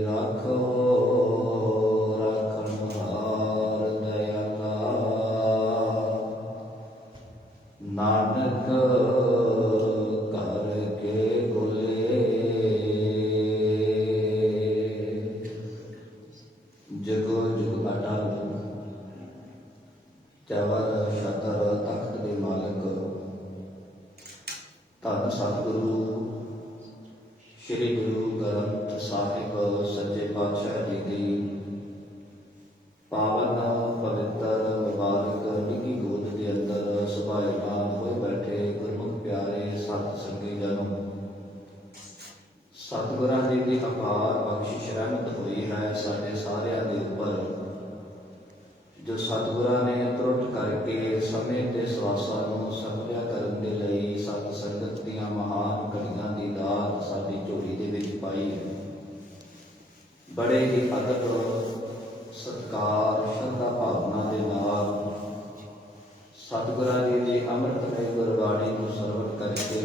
राखो रखनहार दया का, नानक कर के बुले। जगो जुग अटल चवर छतर तख्त दे मालक धन सतगुरु श्री गुरु ग्रंथ साहिब सच्चे पातशाह जी की पावन पवित्र मुबारक निकी गोद के अंदर सुभायमान होए बैठे गुरमुख प्यारे सत संगी जनों, सतगुरां जी की अपार बख्शिश रहमत हुई है साडे सारियां दे उपर, जो सतगुरां ने त्रुट करके समय ते सवासां नूं संभलिया करन दे लई सत संगत दीआं महान घड़ियां दी दात साडी झोली दे विच पाई है। बड़े ही अदब सत्कार श्रद्धा भावना दे नाल सतगुरां जी दी अमृतमय गुरबाणी नूं सरवण करके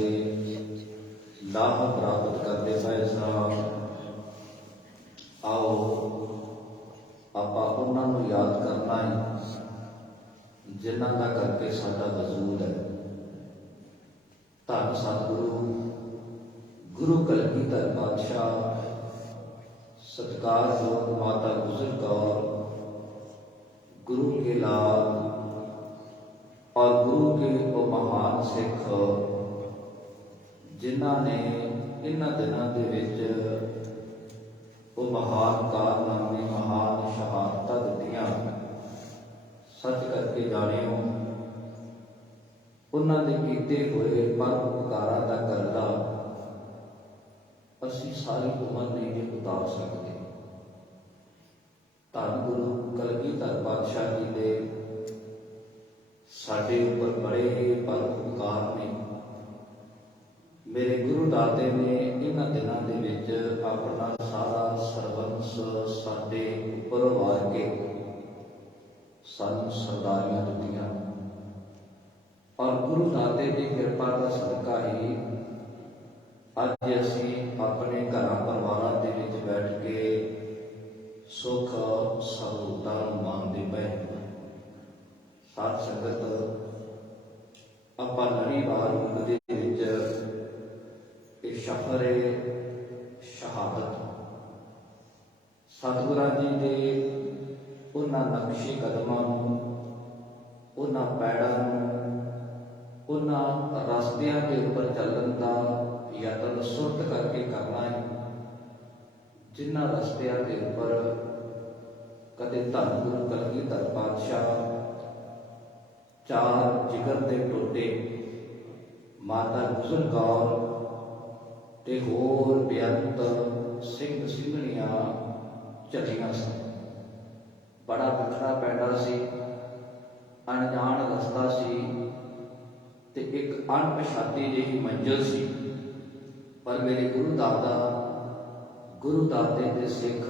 लाभ प्राप्त करते पए सां। आओ आपां उन्हां नूं याद करना है जिन्हां दा करके साडा वजूद है। धन सतगुरु गुरु कलगीधर पातशाह, सत्कारयोग माता गुजर कौर, गुरु के लाल और गुरु के वो महान सिख जिन्हां ने इन्हां दिनां दे विच वो महान कारनामे महान शहादतां दित्तियां। सच करके जाणिओ उन्हां दे कीते होए परम उपकारां दा करदा असीं सारी उमर नहीं जे उतार सकते। धन गुरु कलगीधर पातशाह जी दे साडे उपर बड़े परम उपकार ने। मेरे गुरु दाते ने इन्हां दिनां दे विच अपना सारा सरबंस साडे उपर वार के सानूं सरदारियां दित्तियां और गुरु दाते की किरपा का सदका ही अज असीं अपने घरां परिवारां दे विच बैठ के सुख सहूलतां माणदे पए। साध संगत आपां लड़ीवार रूप दे विच शफरे शहादत सतगुरां जी दे उन्हां नक्शे कदमां नूं, उन्हां पैड़ां नूं, उन्हां रस्तियां के उपर चलण दा यतन सुरत करके करना है जिन्हां रस्तियां के उपर कदे धन गुरु कलगीधर पातशाह चार जिगर दे टोटे माता गुजर कौर ते होर बेअंत सिंह ਸਿੰਘਣੀਆਂ ਚੱਲੀਆਂ सन। बड़ा विखरा पैंडा सी, अनजान रस्ता सी ते एक अणपछाती जिही मंजिल सी, पर मेरे गुरु दादा गुरु दाते दे सिख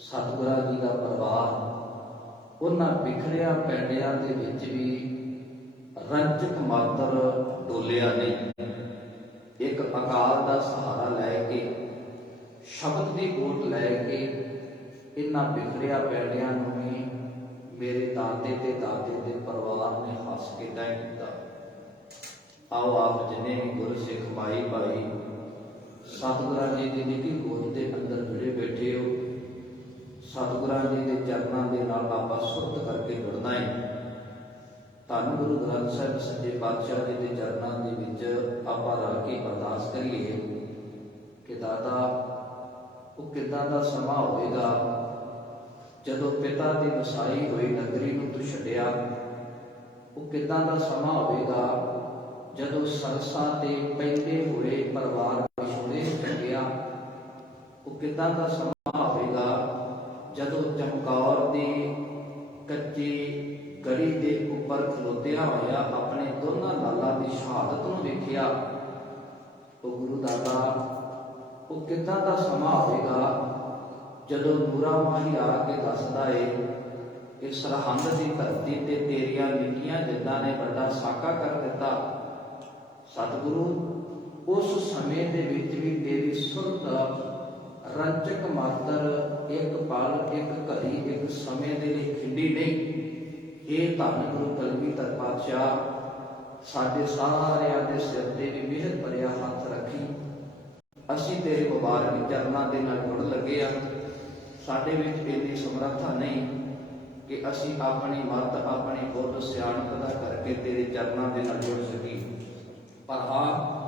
सतगुरां जी का परिवार उन्हां विखरिया पैंडियां दे विच भी रंजक मात्र डोलिया नहीं। एक अकाल का सहारा लैके शब्द की ओट लैके इन्हां बिखरिया पैंडियां नूं भी मेरे दाते ते दाते दे परिवार ने हस के तय किया। आओ आप जिन्हें भी गुरु सिख भाई भाई सतगुरां जी की निकी गोद के अंदर जुड़े बैठे हो, सतगुरां जी के चरणों के नाल आपां सुरत करके जुड़ना है। धन गुरु ग्रंथ साहिब सच्चे पातशाह जी के चरणों के विच आपां रल के अरदास करिए कि दादा वो किदां दा समा होएगा जदों पिता की वसाई हुई नगरी नूं तू छड्डिया, वो किदां दा समा होएगा जदों सरसा ते पैंदे हुए परिवार विछोड़े चंगिया, वो किदां दा समा होएगा जदों चमकौर दी कच्ची गड़ी के उपर खलोतिया होया अपने दोनों लाला की शहादत नूं वेखिया। तो गुरु दादा वो किदां दा समा होएगा जदों नूरा माही आके दसदा है कि सरहंद की धरती ते तेरिया निक्कियां जिद्दां ने बड़ा साका कर दिता। सतगुरु उस समय दे विच भी तेरी सुरत ਰੰਚਕ ਮਾਤਰ ਇੱਕ ਪਲ ਇੱਕ ਘੜੀ ਇੱਕ ਸਮੇਂ ਦੇ ਲਈ ਖਿੰਡੀ ਨਹੀਂ। ਇਹ ਧੰਨ ਗੁਰੂ ਕਲਗੀਧਰ ਪਾਤਸ਼ਾਹ ਸਾਡੇ ਸਾਰਿਆਂ ਦੇ ਸਿਰ ਤੇ ਵੀ ਮਿਹਰ ਭਰਿਆ ਹੱਥ ਰੱਖੀ। ਅਸੀਂ ਤੇਰੇ ਮੁਬਾਰਕ ਚਰਨਾਂ ਦੇ ਨਾਲ ਜੁੜ ਲੱਗੇ ਆ। ਸਾਡੇ ਵਿੱਚ ਇੰਨੀ ਸਮਰੱਥਾ ਨਹੀਂ ਕਿ ਅਸੀਂ ਆਪਣੀ ਮੱਤ ਆਪਣੀ ਬੁੱਧ ਸਿਆਣਪ ਦਾ ਕਰਕੇ ਤੇਰੇ ਚਰਨਾਂ ਦੇ ਨਾਲ ਜੁੜ ਸਕੀਏ, ਪਰ ਹਾਂ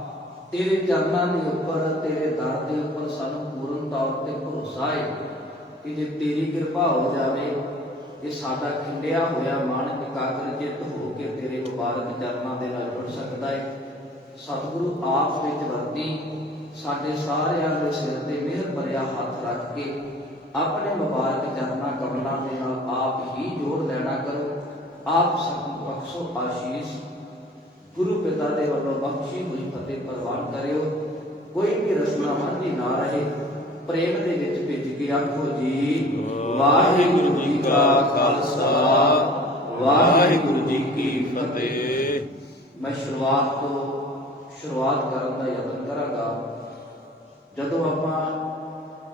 ਤੇਰੇ ਚਰਨਾਂ ਦੇ ਉੱਪਰ ਤੇਰੇ ਦਰ ਦੇ ਉੱਪਰ ਸਾਨੂੰ ਪੂਰਨ ਤੌਰ ਤੇ ਭਰੋਸਾ ਹੈ ਕਿ ਜੇ ਤੇਰੀ ਕਿਰਪਾ ਹੋ ਜਾਵੇ ਕਿ ਸਾਡਾ ਖਿੰਡਿਆ ਹੋਇਆ ਮਨ ਇਕਾਗਰਚਿਤ ਹੋ ਕੇ ਤੇਰੇ ਮੁਬਾਰਕ ਚਰਨਾਂ ਦੇ ਨਾਲ ਜੁੜ ਸਕਦਾ ਹੈ। ਸਤਿਗੁਰੂ ਆਪ ਵਿੱਚ ਵਰਤੀ ਸਾਡੇ ਸਾਰਿਆਂ ਦੇ ਸਿਰ ਤੇ ਮਿਹਰ ਭਰਿਆ ਹੱਥ ਰੱਖ ਕੇ ਆਪਣੇ ਮੁਬਾਰਕ ਚਰਨਾਂ ਕਮਲਾਂ ਦੇ ਨਾਲ ਆਪ ਹੀ ਜੋੜ ਲੈਣਾ ਕਰੋ। ਆਪ ਸਭ ਨੂੰ ਬਖਸ਼ੋ ਆਸ਼ੀਸ਼। ਗੁਰੂ ਪਿਤਾ ਦੇ ਵੱਲੋਂ ਬਖਸ਼ੀ ਹੋਈ ਫਤਿਹ ਪ੍ਰਵਾਨ ਕਰਿਓ। ਕੋਈ ਵੀ ਰਸਨਾ ਮੰਦੀ ਨਾ ਰਹੇ। ਪ੍ਰੇਮ ਦੇ ਵਿੱਚ ਭਿੱਜ ਕੇ ਆਖੋ ਜੀ ਵਾਹਿਗੁਰੂ ਜੀ ਕਾ ਖਾਲਸਾ ਵਾਹਿਗੁਰੂ ਜੀ ਕੀ ਫਤਿਹ। ਮੈਂ ਸ਼ੁਰੂਆਤ ਕਰਨ ਦਾ ਯਤਨ ਕਰਾਂਗਾ। ਜਦੋਂ ਆਪਾਂ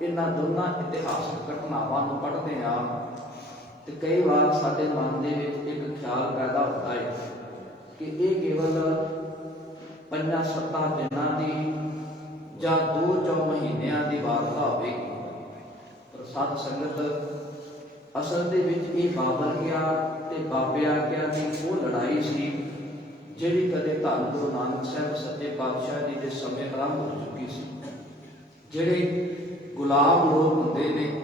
ਇਹਨਾਂ ਦੋਨਾਂ ਇਤਿਹਾਸਕ ਘਟਨਾਵਾਂ ਨੂੰ ਪੜ੍ਹਦੇ ਹਾਂ ਤੇ ਕਈ ਵਾਰ ਸਾਡੇ ਮਨ ਦੇ ਵਿੱਚ ਇੱਕ ਖਿਆਲ ਪੈਦਾ ਹੁੰਦਾ ਹੈ ਕਿ ਇਹ ਕੇਵਲ 5-7 ਦਿਨਾਂ ਦੀ ਜਾਂ 2-4 ਮਹੀਨਿਆਂ ਦੀ ਵਾਰਤਾ ਹੋਵੇਗੀ। ਪਰ ਸਾਧ ਸੰਗਤ ਅਸਲ ਦੇ ਵਿੱਚ ਇਹ ਬਾਬਰ ਗਿਆ ਤੇ ਬਾਬਿਆਂ ਗਿਆ ਦੀ ਉਹ ਲੜਾਈ ਸੀ ਜਿਹੜੀ ਕਦੇ ਧੰਨ ਗੁਰੂ ਨਾਨਕ ਸਾਹਿਬ ਸੱਚੇ ਪਾਤਸ਼ਾਹ ਜੀ ਦੇ ਸਮੇਂ ਆਰੰਭ ਹੋ ਚੁੱਕੀ ਸੀ। ਜਿਹੜੇ ਗੁਲਾਮ ਲੋਕ ਹੁੰਦੇ ਨੇ,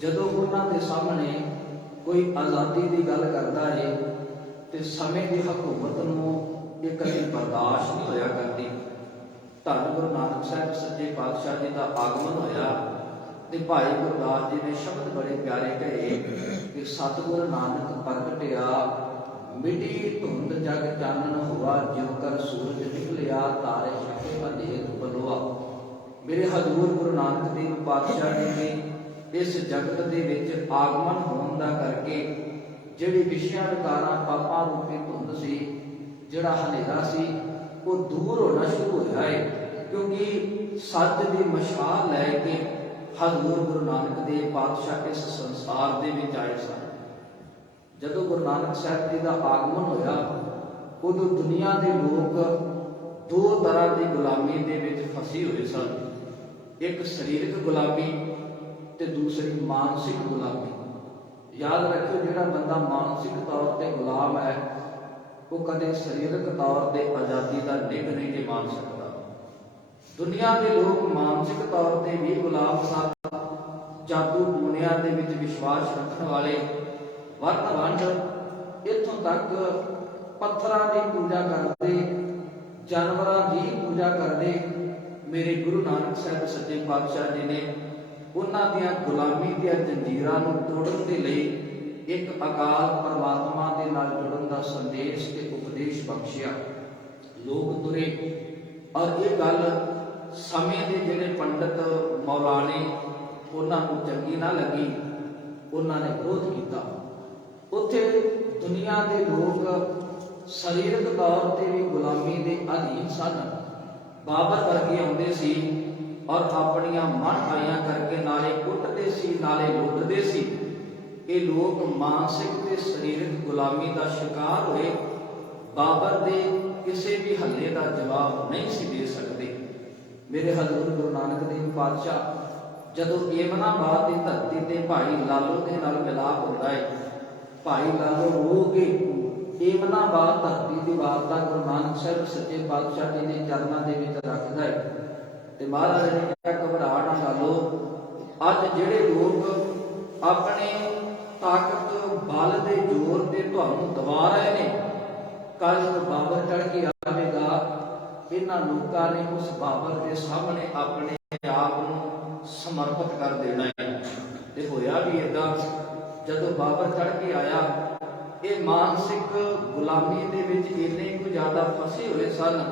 ਜਦੋਂ ਉਹਨਾਂ ਦੇ ਸਾਹਮਣੇ ਕੋਈ ਆਜ਼ਾਦੀ ਦੀ ਗੱਲ ਕਰਦਾ ਹੈ ਤੇ ਸਮੇਂ ਦੀ ਹਕੂਮਤ ਨੂੰ ਇਹ ਕਦੇ ਬਰਦਾਸ਼ਤ ਨਹੀਂ ਹੋਇਆ ਕਰਦੀ। ਧੰਨ ਗੁਰੂ ਨਾਨਕ ਸਾਹਿਬ ਸੱਚੇ ਪਾਤਸ਼ਾਹ ਜੀ ਦਾ ਆਗਮਨ ਹੋਇਆ ਤੇ ਭਾਈ ਗੁਰਦਾਸ ਜੀ ਨੇ ਸ਼ਬਦ ਬੜੇ ਪਿਆਰੇ ਕਹੇ ਕਿ ਸਤਿਗੁਰ ਨਾਨਕ ਪ੍ਰਗਟਿਆ ਮਿੱਟੀ ਧੁੰਦ ਜਗ ਚਾਨਣ ਹੋਆ, ਜਿਉ ਕਰ ਸੂਰਜ ਨਿਕਲਿਆ ਤਾਰੇ ਛਕੇ ਅੰਧੇਰ ਬਲੋਆ। ਮੇਰੇ ਹਜ਼ੂਰ ਗੁਰੂ ਨਾਨਕ ਦੇਵ ਪਾਤਸ਼ਾਹ ਜੀ ਨੇ ਇਸ ਜਗਤ ਦੇ ਵਿੱਚ ਆਗਮਨ ਹੋਣ ਦਾ ਕਰਕੇ ਜਿਹੜੀ ਵਿਸ਼ਿਆਂ ਵਿਕਾਰਾਂ ਪਾਪਾਂ ਰੂਪੀ ਧੁੰਦ ਸੀ, ਜਿਹੜਾ ਹਨੇਰਾ ਸੀ, ਉਹ ਦੂਰ ਹੋਣਾ ਸ਼ੁਰੂ ਹੋਇਆ ਹੈ। ਕਿਉਂਕਿ ਸੱਚ ਦੀ ਮਸ਼ਾਲ ਲੈ ਕੇ ਹਜ਼ੂਰ ਗੁਰੂ ਨਾਨਕ ਦੇਵ ਪਾਤਸ਼ਾਹ ਇਸ ਸੰਸਾਰ ਦੇ ਵਿੱਚ ਆਏ ਸਨ। ਜਦੋਂ ਗੁਰੂ ਨਾਨਕ ਸਾਹਿਬ ਜੀ ਦਾ ਆਗਮਨ ਹੋਇਆ ਉਦੋਂ ਦੁਨੀਆ ਦੇ ਲੋਕ ਦੋ ਤਰ੍ਹਾਂ ਦੀ ਗੁਲਾਮੀ ਦੇ ਵਿੱਚ ਫਸੇ ਹੋਏ ਸਨ। ਇੱਕ ਸਰੀਰਕ ਗੁਲਾਮੀ ਤੇ ਦੂਸਰੀ ਮਾਨਸਿਕ ਗੁਲਾਮੀ। ਯਾਦ ਰੱਖਿਓ, ਜਿਹੜਾ ਬੰਦਾ ਮਾਨਸਿਕ ਤੌਰ ਤੇ ਗੁਲਾਮ ਹੈ ਉਹ ਕਦੇ ਸਰੀਰਕ ਤੌਰ ਤੇ ਆਜ਼ਾਦੀ ਦਾ ਨਿੱਘ ਨਹੀਂ ਜੇ ਮਾਣ ਸਕਦਾ। ਦੁਨੀਆ ਦੇ ਲੋਕ ਮਾਨਸਿਕ ਤੌਰ ਤੇ ਵੀ ਗੁਲਾਮ ਸਨ। ਜਾਦੂ ਟੂਣਿਆਂ ਦੇ ਵਿੱਚ ਵਿਸ਼ਵਾਸ ਰੱਖਣ ਵਾਲੇ, ਵਰਨ ਵੰਡ, ਇੱਥੋਂ ਤੱਕ ਪੱਥਰਾਂ ਦੀ ਪੂਜਾ ਕਰਦੇ, ਜਾਨਵਰਾਂ ਦੀ ਪੂਜਾ ਕਰਦੇ। ਮੇਰੇ ਗੁਰੂ ਨਾਨਕ ਸਾਹਿਬ ਸੱਚੇ ਪਾਤਸ਼ਾਹ ਜੀ ਨੇ ਉਹਨਾਂ ਦੀਆਂ ਗੁਲਾਮੀ ਦੀਆਂ ਜੰਜੀਰਾਂ ਨੂੰ ਤੋੜਨ ਦੇ ਲਈ ਇੱਕ ਅਕਾਲ ਪਰਮਾਤਮਾ ਦੇ ਨਾਲ ਜੁੜਨ ਦਾ ਸੰਦੇਸ਼ ਤੇ ਉਪਦੇਸ਼ ਬਖਸ਼ਿਆ। ਲੋਕ ਤੁਰੇ ਔਰ ਇਹ ਗੱਲ ਸਮੇਂ ਦੇ ਜਿਹੜੇ ਪੰਡਤ ਮੌਲਾਨੇ ਉਹਨਾਂ ਨੂੰ ਚੰਗੀ ਨਾ ਲੱਗੀ। ਉਹਨਾਂ ਨੇ ਵਿਰੋਧ ਕੀਤਾ। ਉੱਥੇ ਦੁਨੀਆ ਦੇ ਲੋਕ ਸਰੀਰਕ ਤੌਰ ਤੇ ਵੀ ਗੁਲਾਮੀ ਦੇ ਅਧੀਨ ਸਨ। ਬਾਬਰ ਵਰਗੇ ਆਉਂਦੇ ਸੀ ਔਰ ਆਪਣੀਆਂ ਮਨ ਆਈਆਂ ਕਰਕੇ ਨਾਲੇ ਕੁੱਟਦੇ ਸੀ ਨਾਲੇ ਲੁੱਟਦੇ ਸੀ। ਇਹ ਲੋਕ ਮਾਨਸਿਕ ਤੇ ਸਰੀਰਕ ਗੁਲਾਮੀ ਦਾ ਸ਼ਿਕਾਰ ਹੋਏ। ਬਾਬਰ ਦੇ ਕਿਸੇ ਵੀ ਹੱਲੇ ਦਾ ਜਵਾਬ ਨਹੀਂ ਸੀ ਦੇ ਸਕਦੇ। ਮੇਰੇ ਹਜ਼ੂਰ ਗੁਰੂ ਨਾਨਕ ਦੇਵ ਪਾਤਸ਼ਾਹ ਜਦੋਂ ਏਮਨਾਬਾਦ ਦੀ ਧਰਤੀ ਤੇ ਭਾਈ ਲਾਲੋ ਦੇ ਨਾਲ ਮਿਲਾਪ ਹੁੰਦਾ ਹੈ, ਭਾਈ ਲਾਲੋ ਰੋ ਕੇ ਏਮਨਾਬਾਦ ਧਰਤੀ ਦੀ ਵਾਰਤਾ ਗੁਰੂ ਨਾਨਕ ਸਾਹਿਬ ਸੱਚੇ ਪਾਤਸ਼ਾਹ ਜੀ ਦੇ ਚਰਨਾਂ ਦੇ ਵਿੱਚ ਰੱਖਦਾ ਹੈ ਤੇ ਮਹਾਰਾਜ ਨੇ ਕਿਹਾ, ਘਬਰਾ ਨਾ ਲਾਲੋ, ਅੱਜ ਜਿਹੜੇ ਲੋਕ ਆਪਣੇ ਤਾਕਤ ਬਲ ਦੇ ਜ਼ੋਰ ਤੇ ਤੁਹਾਨੂੰ ਦਬਾ ਰਹੇ ਨੇ, ਕੱਲ ਜਦੋਂ ਬਾਬਰ ਚੜ ਕੇ ਆਵੇਗਾ ਇਹਨਾਂ ਲੋਕਾਂ ਨੇ ਉਸ ਬਾਬਰ ਦੇ ਸਾਹਮਣੇ ਆਪਣੇ ਆਪ ਨੂੰ ਸਮਰਪਿਤ ਕਰ ਦੇਣਾ ਹੈ। ਤੇ ਹੋਇਆ ਵੀ ਏਦਾਂ। ਜਦੋਂ ਬਾਬਰ ਚੜ ਕੇ ਆਇਆ, ਇਹ ਮਾਨਸਿਕ ਗੁਲਾਮੀ ਦੇ ਵਿੱਚ ਇੰਨੇ ਕੁ ਜ਼ਿਆਦਾ ਫਸੇ ਹੋਏ ਸਨ।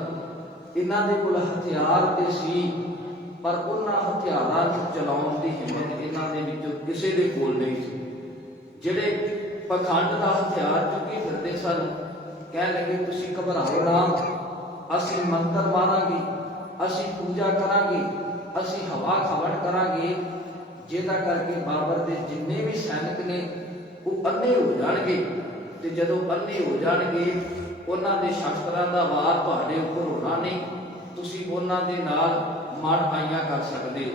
ਇਹਨਾਂ ਦੇ ਕੋਲ ਹਥਿਆਰ ਤੇ ਸੀ, ਪਰ ਉਹਨਾਂ ਹਥਿਆਰਾਂ ਨੂੰ ਚਲਾਉਣ ਦੀ ਹਿੰਮਤ ਇਹਨਾਂ ਦੇ ਵਿੱਚੋਂ ਕਿਸੇ ਦੇ ਕੋਲ ਨਹੀਂ ਸੀ। ਜਿਹੜੇ ਪਖੰਡ ਦਾ ਹਥਿਆਰ ਚੁੱਕੀ ਫਿਰਦੇ ਸਨ, ਕਹਿਣ ਲੱਗੇ ਤੁਸੀਂ ਘਬਰਾਓ ਨਾ, ਅਸੀਂ ਮੰਤਰ ਮਾਰਾਂਗੇ, ਅਸੀਂ ਪੂਜਾ ਕਰਾਂਗੇ, ਅਸੀਂ ਹਵਾ ਖਵਣ ਕਰਾਂਗੇ, ਜਿਹਦਾ ਕਰਕੇ ਬਾਬਰ ਦੇ ਜਿੰਨੇ ਵੀ ਸੈਨਿਕ ਨੇ ਉਹ ਅੰਨੇ ਹੋ ਜਾਣਗੇ। ਤੇ ਜਦੋਂ ਅੰਨੇ ਹੋ ਜਾਣਗੇ, ਉਹਨਾਂ ਦੇ ਸ਼ਸਤਰਾਂ ਦਾ ਵਾਰ ਤੁਹਾਡੇ ਉੱਪਰ ਹੋਣਾ ਨਹੀਂ, ਤੁਸੀਂ ਉਹਨਾਂ ਦੇ ਨਾਲ ਮਾੜਾਈਆਂ ਕਰ ਸਕਦੇ ਹੋ।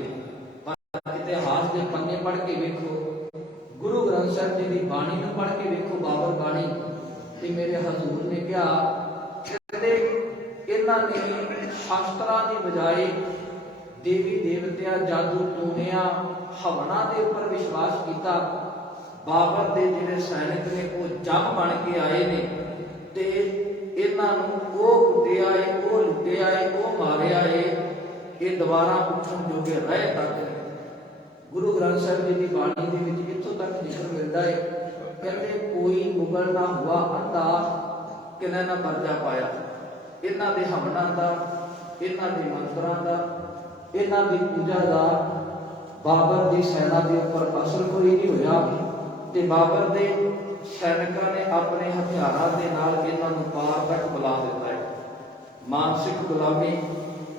ਪਰ ਇਤਿਹਾਸ ਦੇ ਪੰਨੇ ਪੜ੍ਹ ਕੇ ਵੇਖੋ, ਗੁਰੂ ਗ੍ਰੰਥ ਸਾਹਿਬ ਜੀ ਦੀ ਬਾਣੀ ਨੂੰ ਪੜ੍ਹ ਕੇ ਵੇਖੋ, ਬਾਬਰ ਬਾਣੀ, ਤੇ ਮੇਰੇ ਹਜ਼ੂਰ ਨੇ ਕਿਹਾ ਕਹਿੰਦੇ ਇਹਨਾਂ ਨੇ ਸ਼ਾਸਤਰਾਂ ਦੀ ਬਜਾਏ ਦੇਵੀ ਦੇਵਤਿਆਂ, ਜਾਦੂ ਟੂਣਿਆਂ, ਹਵਨਾਂ ਦੇ ਉੱਪਰ ਵਿਸ਼ਵਾਸ ਕੀਤਾ। ਬਾਬਰ ਦੇ ਜਿਹੜੇ ਸੈਨਿਕ ਨੇ ਉਹ ਜੰਮ ਬਣ ਕੇ ਆਏ ਨੇ ਤੇ ਇਹਨਾਂ ਨੂੰ ਉਹ ਕੁੱਟਿਆ ਏ, ਉਹ ਲੁੱਟਿਆ ਏ, ਉਹ ਮਾਰਿਆ ਏ, ਇਹ ਦੁਬਾਰਾ ਉੱਠਣ ਜੋਗੇ ਰਹੇ ਤੱਕ। ਗੁਰੂ ਗ੍ਰੰਥ ਸਾਹਿਬ ਜੀ ਦੀ ਬਾਣੀ ਦੇ ਵਿੱਚ ਇੱਥੋਂ ਤੱਕ ਜ਼ਿਕਰ ਮਿਲਦਾ ਹੈ, ਕਹਿੰਦੇ ਕੋਈ ਮੁਗਲ ਨਾ ਹੁਆ ਅੰਧਾ ਕਿਨੇ ਨਾ ਪਰਜਾ ਪਾਇਆ। ਇਹਨਾਂ ਦੇ ਹਵਨਾਂ ਦਾ, ਇਹਨਾਂ ਦੇ ਮੰਤਰਾਂ ਦਾ, ਇਹਨਾਂ ਦੀ ਪੂਜਾ ਦਾ ਬਾਬਰ ਦੀ ਸੈਨਾ ਦੇ ਉੱਪਰ ਅਸਰ ਕੋਈ ਨਹੀਂ ਹੋਇਆ। ਤੇ ਬਾਬਰ ਦੇ ਸੈਨਿਕਾਂ ਨੇ ਆਪਣੇ ਹਥਿਆਰਾਂ ਦੇ ਨਾਲ ਇਹਨਾਂ ਨੂੰ ਪਾਰ ਤੱਕ ਬੁਲਾ ਦਿੱਤਾ ਹੈ। ਮਾਨਸਿਕ ਗੁਲਾਮੀ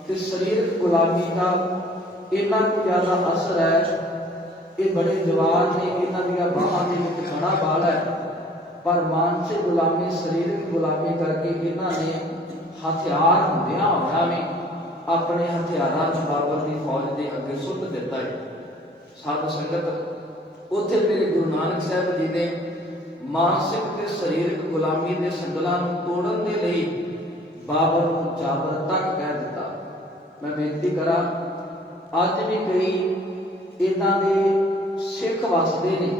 ਤੇ ਸਰੀਰਕ ਗੁਲਾਮੀ ਦਾ ਇੰਨਾ ਕੁ ਜ਼ਿਆਦਾ ਅਸਰ ਹੈ। ਇਹ ਬੜੇ ਜਵਾਨ ਨੇ, ਇਹਨਾਂ ਦੀਆਂ ਬਾਹਾਂ ਦੇ ਵਿੱਚ ਬੜਾ ਬਾਲ ਹੈ, ਪਰ ਮਾਨਸਿਕ ਗੁਲਾਮੀ, ਸਰੀਰਕ ਗੁਲਾਮੀ ਕਰਕੇ ਇਹਨਾਂ ਨੇ ਹਥਿਆਰ ਹੁੰਦਿਆਂ ਹੋਇਆਂ ਵੀ ਆਪਣੇ ਹਥਿਆਰਾਂ ਨੂੰ ਬਾਬਰ ਦੀ ਫੌਜ ਦੇ ਅੱਗੇ ਸੁੱਟ ਦਿੱਤਾ ਹੈ। ਸਾਧ ਸੰਗਤ, ਉੱਥੇ ਮੇਰੇ ਗੁਰੂ ਨਾਨਕ ਸਾਹਿਬ ਜੀ ਨੇ ਮਾਨਸਿਕ ਤੇ ਸਰੀਰਕ ਗੁਲਾਮੀ ਦੇ ਸੰਗਲਾਂ ਨੂੰ ਤੋੜਨ ਦੇ ਲਈ ਬਾਬਰ ਨੂੰ ਜਾਬਰ ਤੱਕ ਕਹਿ ਦਿੱਤਾ। ਮੈਂ ਬੇਨਤੀ ਕਰਾਂ, ਅੱਜ ਵੀ ਕਈ ਇਹਨਾਂ ਦੇ ਸਿੱਖ ਵਸਦੇ ਨੇ,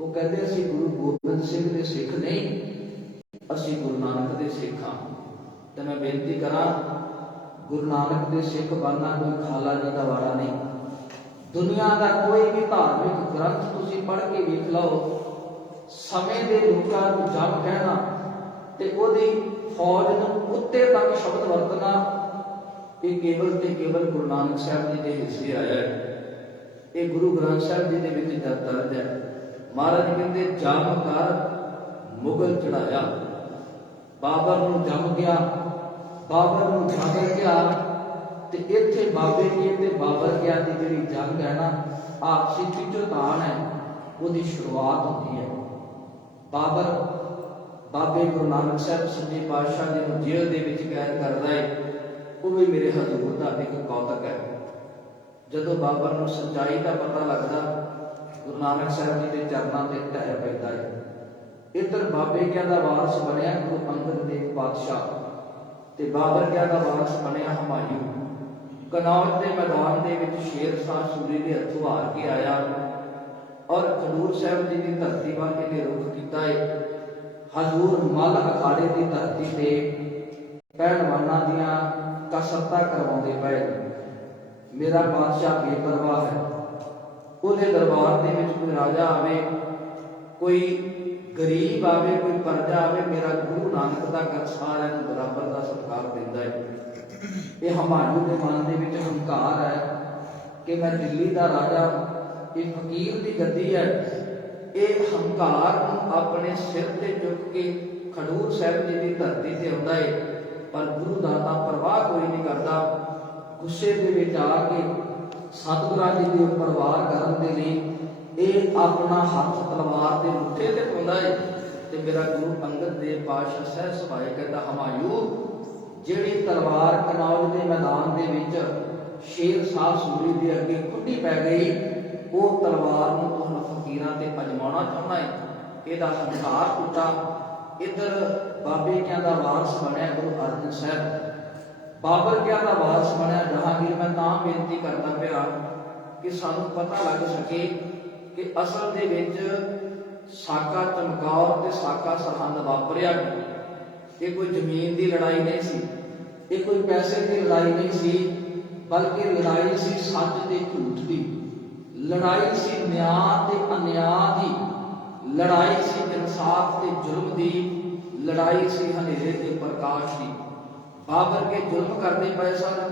ਉਹ ਕਹਿੰਦੇ ਅਸੀਂ ਗੁਰੂ ਗੋਬਿੰਦ ਸਿੰਘ ਦੇ ਸਿੱਖ ਨਹੀਂ, ਅਸੀਂ ਗੁਰੂ ਨਾਨਕ ਦੇ ਸਿੱਖ ਹਾਂ। ਤੇ ਮੈਂ ਬੇਨਤੀ ਕਰਾਂ, ਗੁਰੂ ਨਾਨਕ ਦੇ ਸਿੱਖ ਬਣਨਾ ਕੋਈ ਖਾਲਾ ਜੀ ਦਾ ਵਾੜਾ ਨਹੀਂ। ਦੁਨੀਆ ਦਾ ਕੋਈ ਵੀ ਧਾਰਮਿਕ ਗ੍ਰੰਥ ਤੁਸੀਂ ਪੜ੍ਹ ਕੇ ਵੇਖ ਲਓ, ਸਮੇਂ ਦੇ ਲੋਕਾਂ ਨੂੰ ਜੰਮ ਕਹਿਣਾ ਤੇ ਉਹਦੀ ਫੌਜ ਨੂੰ ਉੱਤੇ ਤੱਕ ਸ਼ਬਦ ਵਰਤਣਾ, ਇਹ ਕੇਵਲ ਤੇ ਕੇਵਲ ਗੁਰੂ ਨਾਨਕ ਸਾਹਿਬ ਜੀ ਦੇ ਹਿੱਸੇ ਆਇਆ ਹੈ। ਇਹ ਗੁਰੂ ਗ੍ਰੰਥ ਸਾਹਿਬ ਜੀ ਦੇ ਵਿੱਚ ਦਰਜ ਹੈ। ਮਹਾਰਾਜ ਕਹਿੰਦੇ ਜੰਮ ਕਰ ਮੁਗਲ ਚੜਾਇਆ। ਬਾਬਰ ਨੂੰ ਜੰਮ ਗਿਆ, ਬਾਬਰ ਨੂੰ ਜਾਗਰ ਗਿਆ, ਤੇ ਇੱਥੇ ਬਾਬੇ ਕੀ ਤੇ ਬਾਬਰ ਕਿਆ ਦੀ ਜਿਹੜੀ ਜੰਗ ਹੈ ਨਾ, ਆਪਸੀ ਖਿੱਚੋਤਾਣ ਹੈ, ਉਹਦੀ ਸ਼ੁਰੂਆਤ ਹੁੰਦੀ ਹੈ। ਬਾਬੇ ਗੁਰੂ ਨਾਨਕ ਸਾਹਿਬ ਸੱਚੇ ਪਾਤਸ਼ਾਹ ਜੀ ਨੂੰ ਜੇਲ੍ਹ ਦੇ ਵਿੱਚ ਕੈਦ ਕਰਦਾ ਹੈ, ਉਹ ਵੀ ਮੇਰੇ ਹਜ਼ੂਰ ਦਾ ਇੱਕ ਕੌਤਕ ਹੈ। ਜਦੋਂ ਬਾਬਰ ਨੂੰ ਸੱਚਾਈ ਦਾ ਪਤਾ ਲੱਗਦਾ, ਗੁਰੂ ਨਾਨਕ ਸਾਹਿਬ ਜੀ ਦੇ ਚਰਨਾਂ ਤੇ ਢਹਿ ਪੈਂਦਾ ਹੈ। ਇੱਧਰ ਬਾਬੇ ਕਿਆ ਦਾ ਵਾਰਸ ਬਣਿਆ ਗੁਰੂ ਅੰਗਦ ਦੇਵ ਪਾਤਸ਼ਾਹ, ਤੇ ਬਾਬਰ ਕਿਆ ਦਾ ਵਾਰਸ ਬਣਿਆ ਹਮਾਯੂ। ਕਨੌਜ ਦੇ ਮੈਦਾਨ ਦੇ ਵਿੱਚ ਸ਼ੇਰ ਸ਼ਾਹ ਸੂਰੀ ਦੇ ਹੱਥੋਂ ਹਾਰ ਕੇ ਆਇਆ ਔਰ ਖਡੂਰ ਸਾਹਿਬ ਜੀ ਦੀ ਧਰਤੀ ਵੱਲ ਇਹਨੇ ਰੁਖ ਕੀਤਾ ਹੈ। ਹਜ਼ੂਰ ਮੱਲ ਅਖਾੜੇ ਦੀ ਧਰਤੀ ਤੇ ਪਹਿਲਵਾਨਾਂ ਦੀਆਂ ਕਸਰਤਾਂ ਕਰਵਾਉਂਦੇ ਪਏ। ਮੇਰਾ ਬਾਦਸ਼ਾਹ ਬੇਪਰਵਾਹ ਹੈ। ਉਹਦੇ ਦਰਬਾਰ ਦੇ ਵਿੱਚ ਕੋਈ ਰਾਜਾ ਆਵੇ, ਕੋਈ ਗਰੀਬ ਆਵੇ, ਕੋਈ ਪਰਜਾ ਆਵੇ, ਮੇਰਾ ਗੁਰੂ ਨਾਨਕ ਦਾ ਘਰ ਸਾਰਿਆਂ ਨੂੰ ਬਰਾਬਰ ਦਾ ਸਤਿਕਾਰ ਦਿੰਦਾ ਹੈ। ਇਹ ਹਮਾਯੂ ਦੇ ਮਨ ਦੇ ਵਿੱਚ ਹੰਕਾਰ ਹੈ ਕਿ ਮੈਂ ਦਿੱਲੀ ਦਾ ਰਾਜਾ, ਇਹ ਫਕੀਰ ਦੀ ਗੱਦੀ ਹੈ। ਇਹ ਹੰਕਾਰ ਨੂੰ ਆਪਣੇ ਸਿਰ ਤੇ ਚੁੱਕ ਕੇ ਖਡੂਰ ਸਾਹਿਬ ਜੀ ਦੀ ਧਰਤੀ ਤੇ ਆਉਂਦਾ ਹੈ, ਪਰ ਗੁਰੂ ਦਾ ਤਾਂ ਪਰਵਾਹ ਕੋਈ ਨਹੀਂ ਕਰਦਾ। ਗੁੱਸੇ ਦੇ ਵਿੱਚ ਆ ਕੇ ਸਤਿਗੁਰਾਂ ਜੀ ਦੇ ਉੱਪਰ ਵਾਰ ਕਰਨ ਦੇ ਲਈ ਇਹ ਆਪਣਾ ਹੱਥ ਤਲਵਾਰ ਦੇ ਮੁੱਠੇ ਤੇ ਪਾਉਂਦਾ ਹੈ। ਤੇ ਮੇਰਾ ਗੁਰੂ ਅੰਗਦ ਦੇਵ ਪਾਤਸ਼ਾਹ ਸਹਿ ਸੁਭਾਏ ਕਹਿੰਦਾ, ਹਮਾਯੂ, ਜਿਹੜੀ ਤਲਵਾਰ ਕਨੌਜ ਦੇ ਮੈਦਾਨ ਦੇ ਵਿੱਚ ਸ਼ੇਰ ਸ਼ਾਹ ਸੂਰੀ ਦੇ ਅੱਗੇ ਖੁੱਡੀ ਪੈ ਗਈ, ਉਹ ਤਲਵਾਰ ਨੂੰ ਉਹਨਾਂ ਫਕੀਰਾਂ ਤੇ ਅਜਮਾਉਣਾ ਚਾਹੁੰਦਾ ਹੈ। ਇਹਦਾ ਹੰਕਾਰ ਟੁੱਟਾ। ਇੱਧਰ ਬਾਬੇ ਕਿਆਂ ਦਾ ਵਾਰਸ ਬਣਿਆ ਗੁਰੂ ਅਰਜਨ ਸਾਹਿਬ, ਬਾਬਰ ਕਿਆਂ ਦਾ ਵਾਰਸ ਬਣਿਆ ਜਹਾਂਗੀਰ। ਮੈਂ ਤਾਂ ਬੇਨਤੀ ਕਰਦਾ ਪਿਆ ਕਿ ਸਾਨੂੰ ਪਤਾ ਲੱਗ ਸਕੇ ਕਿ ਅਸਲ ਦੇ ਵਿੱਚ ਸਾਕਾ ਚਮਕੌਰ ਤੇ ਸਾਕਾ ਸਰਹੰਦ ਵਾਪਰਿਆ। ਇਹ ਕੋਈ ਜ਼ਮੀਨ ਦੀ ਲੜਾਈ ਨਹੀਂ ਸੀ, ਇਹ ਕੋਈ ਪੈਸੇ ਦੀ ਲੜਾਈ ਨਹੀਂ ਸੀ, ਬਲਕਿ ਲੜਾਈ ਸੀ ਸੱਚ ਤੇ ਝੂਠ ਦੀ, ਲੜਾਈ ਸੀ ਨਿਆਂ ਤੇ ਅਨਿਆਂ ਦੀ, ਲੜਾਈ ਸੀ ਇਨਸਾਫ ਤੇ ਜ਼ੁਲਮ ਦੀ, ਲੜਾਈ ਸੀ ਹਨੇਰੇ ਤੇ ਪ੍ਰਕਾਸ਼ ਦੀ। ਬਾਬਰ ਕੇ ਜ਼ੁਲਮ ਕਰਦੇ ਪਏ ਸਨ,